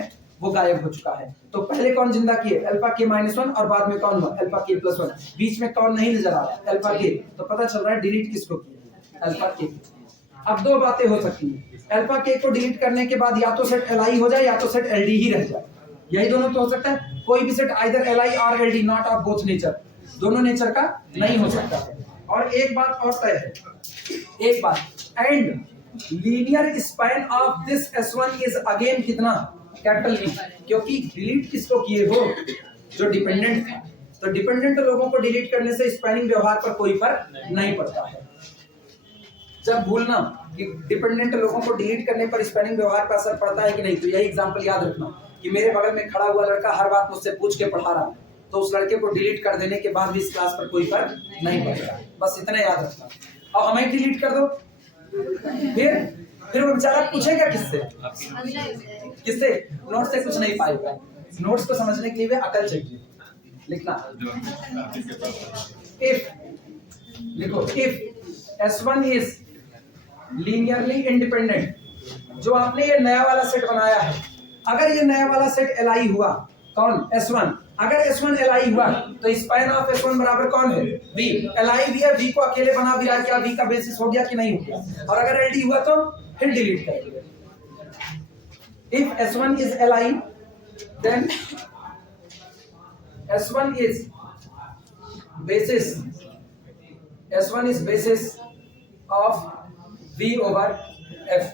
वो गायब हो चुका है। तो पहले कौन जिंदा किए, अल्फा के -1 और बाद में कौन हुआ, अल्फा के +1। बीच में कौन नहीं नजर आ रहा, अल्फा के। तो पता चल रहा है डिलीट किसको किया, अल्फा के। अब दो बातें हो सकती है, अल्फा के को डिलीट करने के बाद या तो सेट Li हो जाए या तो सेट Ld ही रह जाए, यही दोनों तो हो सकता है। कोई भी सेट आइदर Li और Ld, not of both nature, दोनों नेचर का नहीं हो सकता है। और एक बात और तय है, एक बात, and linear span of this S1 is again कितना, कैपिटल E, क्योंकि डिलीट किसको किए हो, जो डिपेंडेंट था। तो डिपेंडेंट लोगों को डिलीट करने से स्पैनिंग व्यवहार पर कोई फर्क नहीं पड़ता है। जब भूलना कि डिपेंडेंट लोगों को डिलीट करने पर स्पैनिंग व्यवहार पर असर पड़ता है कि नहीं, तो यही एग्जांपल याद रखना कि मेरे बगल में खड़ा हुआ लड़का हर बात मुझसे पूछ के पढ़ा रहा है, तो उस लड़के को डिलीट कर देने के बाद भी इस क्लास पर कोई फर्क नहीं पड़ेगा, बस इतना याद रखना। और हमें डिलीट कर दो, फिर वो बेचारा पूछेगा किससे, किससे, नोट से कुछ नहीं पाएगा। नोट्स को समझने के लिए भी अकल चाहिए। लिखना, इफ, लिखो, if S1 is linearly independent, जो आपने ये नया वाला सेट बनाया है, अगर ये नया वाला सेट Li हुआ, कौन, S1, अगर S1 Li हुआ तो स्पैन ऑफ S1 बराबर कौन है, V। Li भी है, V को अकेले बना भी रहा है, क्या V का बेसिस हो गया कि नहीं हो गया। और अगर Ld हुआ तो फिर डिलीट करेंगे। If S1 is Li, then S1 is basis, S1 is basis of V over F।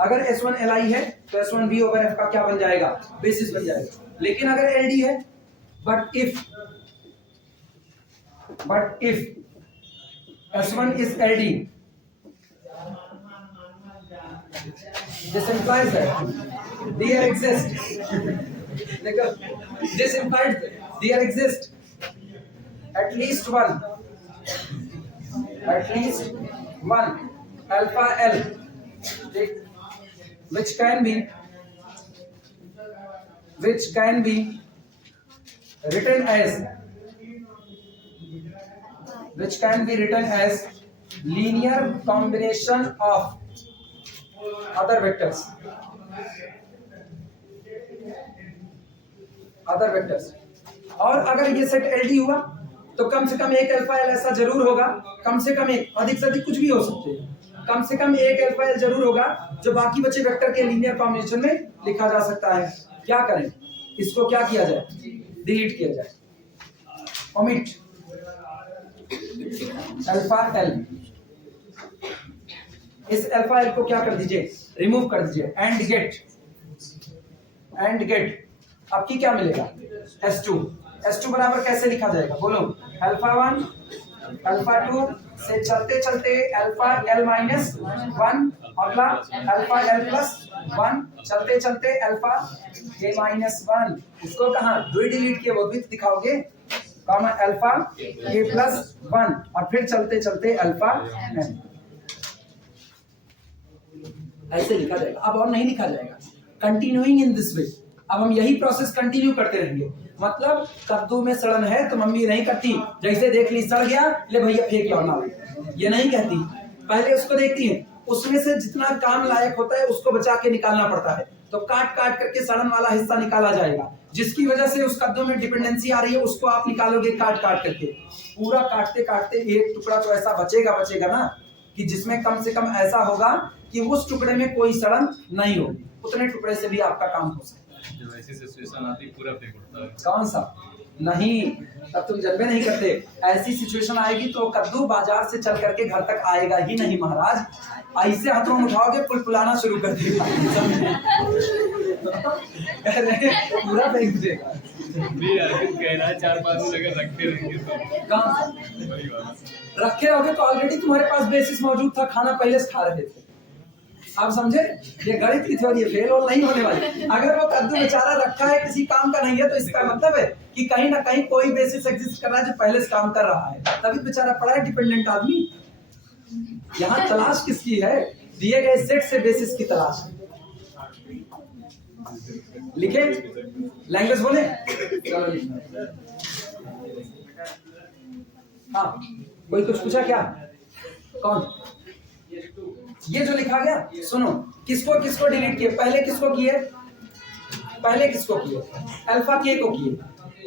अगर S1 Li है तो S1 V over F का क्या बन जाएगा, बेसिस बन जाएगा। लेकिन अगर Ld है, but if S1 is Ld, this implies that there exists this implies that there exists at least one alpha L which can be written as linear combination of other vectors और अगर ये सेट Ld हुआ तो कम से कम एक अल्फा एल ऐसा जरूर होगा, कम से कम एक, अधिक से अधिक कुछ भी हो सकते हैं, कम से कम एक अल्फा एल जरूर होगा जो बाकी बचे वेक्टर के लीनियर कॉम्बिनेशन में लिखा जा सकता है। क्या करें, इसको क्या किया जाए, डिलीट किया जाए, ओमिट अल्फा एल, इस अल्फा एल को क्या कर दीजिए, रिमूव कर दीजिए, एंड गेट आपकी क्या मिलेगा, S2 बराबर कैसे लिखा जाएगा, बोलो, अल्फा 1 अल्फा 2 से चलते चलते अल्फा L -1, अगला अल्फा L +1, चलते चलते अल्फा K -1, उसको कहाँ दो डिलीट किए वो भी दिखाओगे, कॉमा अल्फा K +1, और फिर चलते चलते अल्फा N, ऐसे लिखा जाएगा। अब और नहीं लिखा जाएगा, कंटिन्यूइंग इन दिस वे। अब हम यही प्रोसेस कंटिन्यू करते रहेंगे। मतलब कद्दू में सड़न है तो मम्मी नहीं करती जैसे देख ली सड़ गया ले भैया फेंक आओ ना, ये नहीं कहती, पहले उसको देखती है, उसमें से जितना काम लायक होता है उसको बचा के निकालना पड़ता है। तो काट काट करके सड़न वाला हिस्सा निकाला जाएगा, जिसकी वजह से उस कद्दू में डिपेंडेंसी आ रही है उसको आप निकालोगे काट काट करके। पूरा काटते काटते एक टुकड़ा तो ऐसा बचेगा ना कि जिसमें कम से कम ऐसा होगा कि उस टुकड़े में कोई सड़न नहीं होगी, उतने टुकड़े से भी आपका काम हो सकता है। जब ऐसी सिचुएशन आती पूरा फेंक उड़ता है, कौन सा नहीं, तब तुम जज्बे नहीं करते। ऐसी सिचुएशन आएगी तो कद्दू बाजार से चल करके घर तक आएगा ही नहीं महाराज, ऐसे हाथों में उठाओगे पुलपुलाना शुरू कर देगा पूरा फेंक देगा। नहीं यार कह रहा है 4-5 दिन अगर रखे रहेंगे तो वही वाला रखे रहोगे तो ऑलरेडी तुम्हारे पास बेसिस मौजूद था, खाना पहले से खा रहे थे। आप समझे, ये गणित की थ्योरी है, फेल और नहीं होने वाली। अगर वो कद्दू बेचारा रखा है किसी काम का नहीं है तो इसका मतलब है कि कहीं ना कहीं कोई बेसिस एग्जिस्ट कर रहा है जो पहले से काम कर रहा है, तभी बेचारा पड़ा है डिपेंडेंट आदमी। यहाँ तलाश किसकी है, दिए गए सेट से बेसिस की तलाश है। लिखे, लैंग्वेज बोले, हाँ कोई कुछ पूछा क्या, कौन, ये जो लिखा गया सुनो, किसको किसको डिलीट किए, पहले किसको किए, पहले किसको किए? अल्फा के को किए,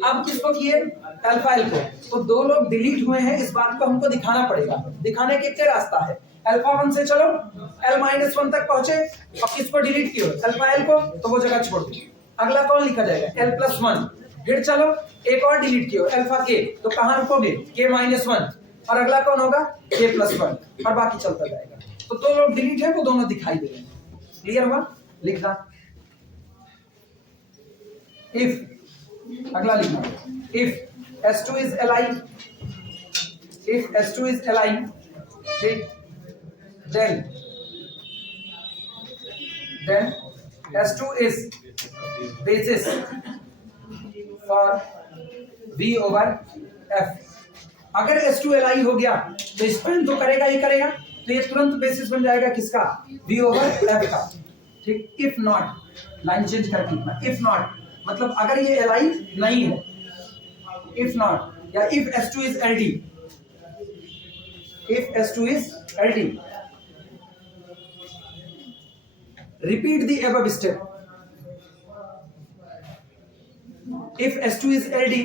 अब किसको किए? अल्फा एल को। तो दो लोग डिलीट हुए हैं, इस बात को हमको दिखाना पड़ेगा। दिखाने के क्या रास्ता है? अल्फा 1 से चलो L-1 तक पहुंचे, अब किसको डिलीट किए? अल्फा एल को, तो वो जगह छोड़ दो। अगला कौन लिखा जाएगा? L+1। फिर चलो एक और डिलीट किए अल्फा के, तो कहां रुकोगे? K-1। और अगला कौन होगा? K+1, और बाकी चलता जाएगा। तो दो लोग डिलीट है, वो दोनों दिखाई दे रहे हैं। क्लियर हुआ? लिखना इफ, अगला लिखना if S2 is Li, if S2 is Li, ठीक, then S2 is basis for V over F। अगर S2 Li हो गया तो स्पेन तो करेगा ही करेगा, तो ये तुरंत बेसिस बन जाएगा किसका? V over F का। ठीक, इफ नॉट, लाइन चेंज करके लिखना, इफ नॉट मतलब अगर ये Li नहीं है, इफ नॉट, या if S2 is LD, if S2 is LD, repeat the above step। if S2 is LD,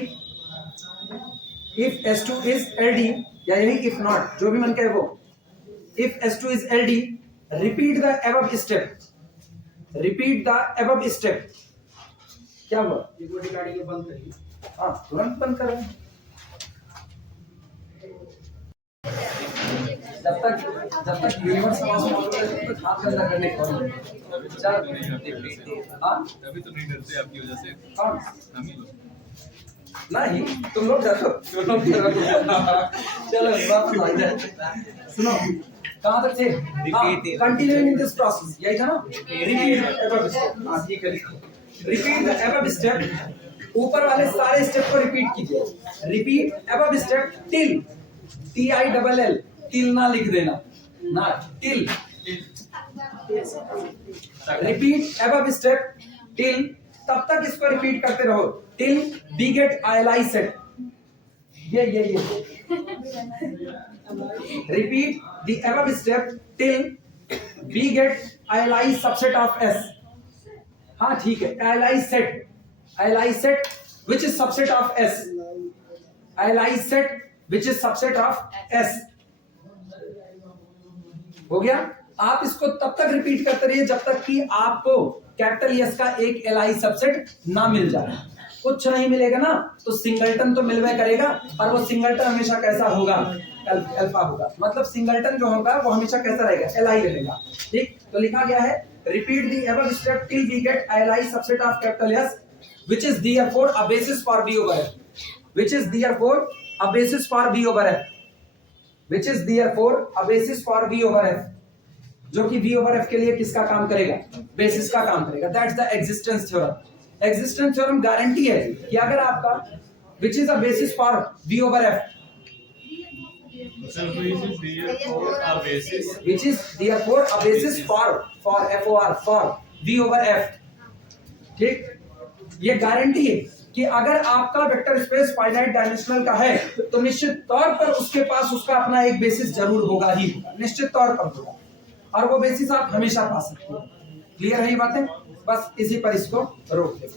if S2 is LD, या यही if not, जो भी मन कहे वो, if S2 is LD, repeat the above step, repeat the above step। क्या हुआ? ये बॉडी गाड़ी को बंद करिए। हाँ, तुरंत बंद करो। जब तक यूनिवर्स मौजूद है तब तक हाथ गंदा करने को चल। हाँ, अभी तो नहीं डरते आपकी वजह से। कौन? हम ही लोग। नहीं, तुम लोग डरो, तुम लोग डरो। चलो वापस आ जाए। सुनो, कहाँ तक थे? कंटिन्यूइंग इन दिस प्रोसेस, यही था ना? Repeat the above step. हाँ, ठीक है, लिखो। रिपीट द अबव स्टेप, ऊपर वाले सारे स्टेप को रिपीट कीजिए। Repeat above step till, TILL, till ना लिख देना, ना till. Repeat above step till, तब तक इसको रिपीट करते रहो till we get ILI set. ये repeat the above step till we get ILI subset of S। हाँ ठीक है, ILI set which is subset of S, ILI set which is subset of S। हो गया? आप इसको तब तक रिपीट करते रहिए जब तक कि आपको कैपिटल S का एक LI सबसेट ना मिल जाए। कुछ नहीं मिलेगा ना तो सिंगलटन तो मिलवे करेगा, और वो सिंगलटन हमेशा कैसा होगा? अल्फा होगा। मतलब सिंगलटन जो होगा वो हमेशा कैसा रहेगा? LI रहेगा। ठीक, तो लिखा गया है repeat the above step till we get ILI subset of capital S, which is therefore a basis for V over F, which is therefore a basis for V over F, which is therefore a basis for V over F, जो कि V over F के लिए किसका काम करेगा? बेसिस का काम करेगा। That's the existence theorem। existence theorem guarantee है कि अगर आपका which is a basis for V over F, Sir, which is therefore a basis, which is therefore a basis for for V over F। ठीक, ये गारंटी है कि अगर आपका वेक्टर स्पेस फाइनाइट डायमेंशनल का है तो निश्चित तौर पर उसके पास उसका अपना एक बेसिस जरूर होगा ही होगा, निश्चित तौर पर होगा, और वो बेसिस आप हमेशा पा सकते हो। क्लियर है ये बातें? बस इसी पर इसको रोक दें।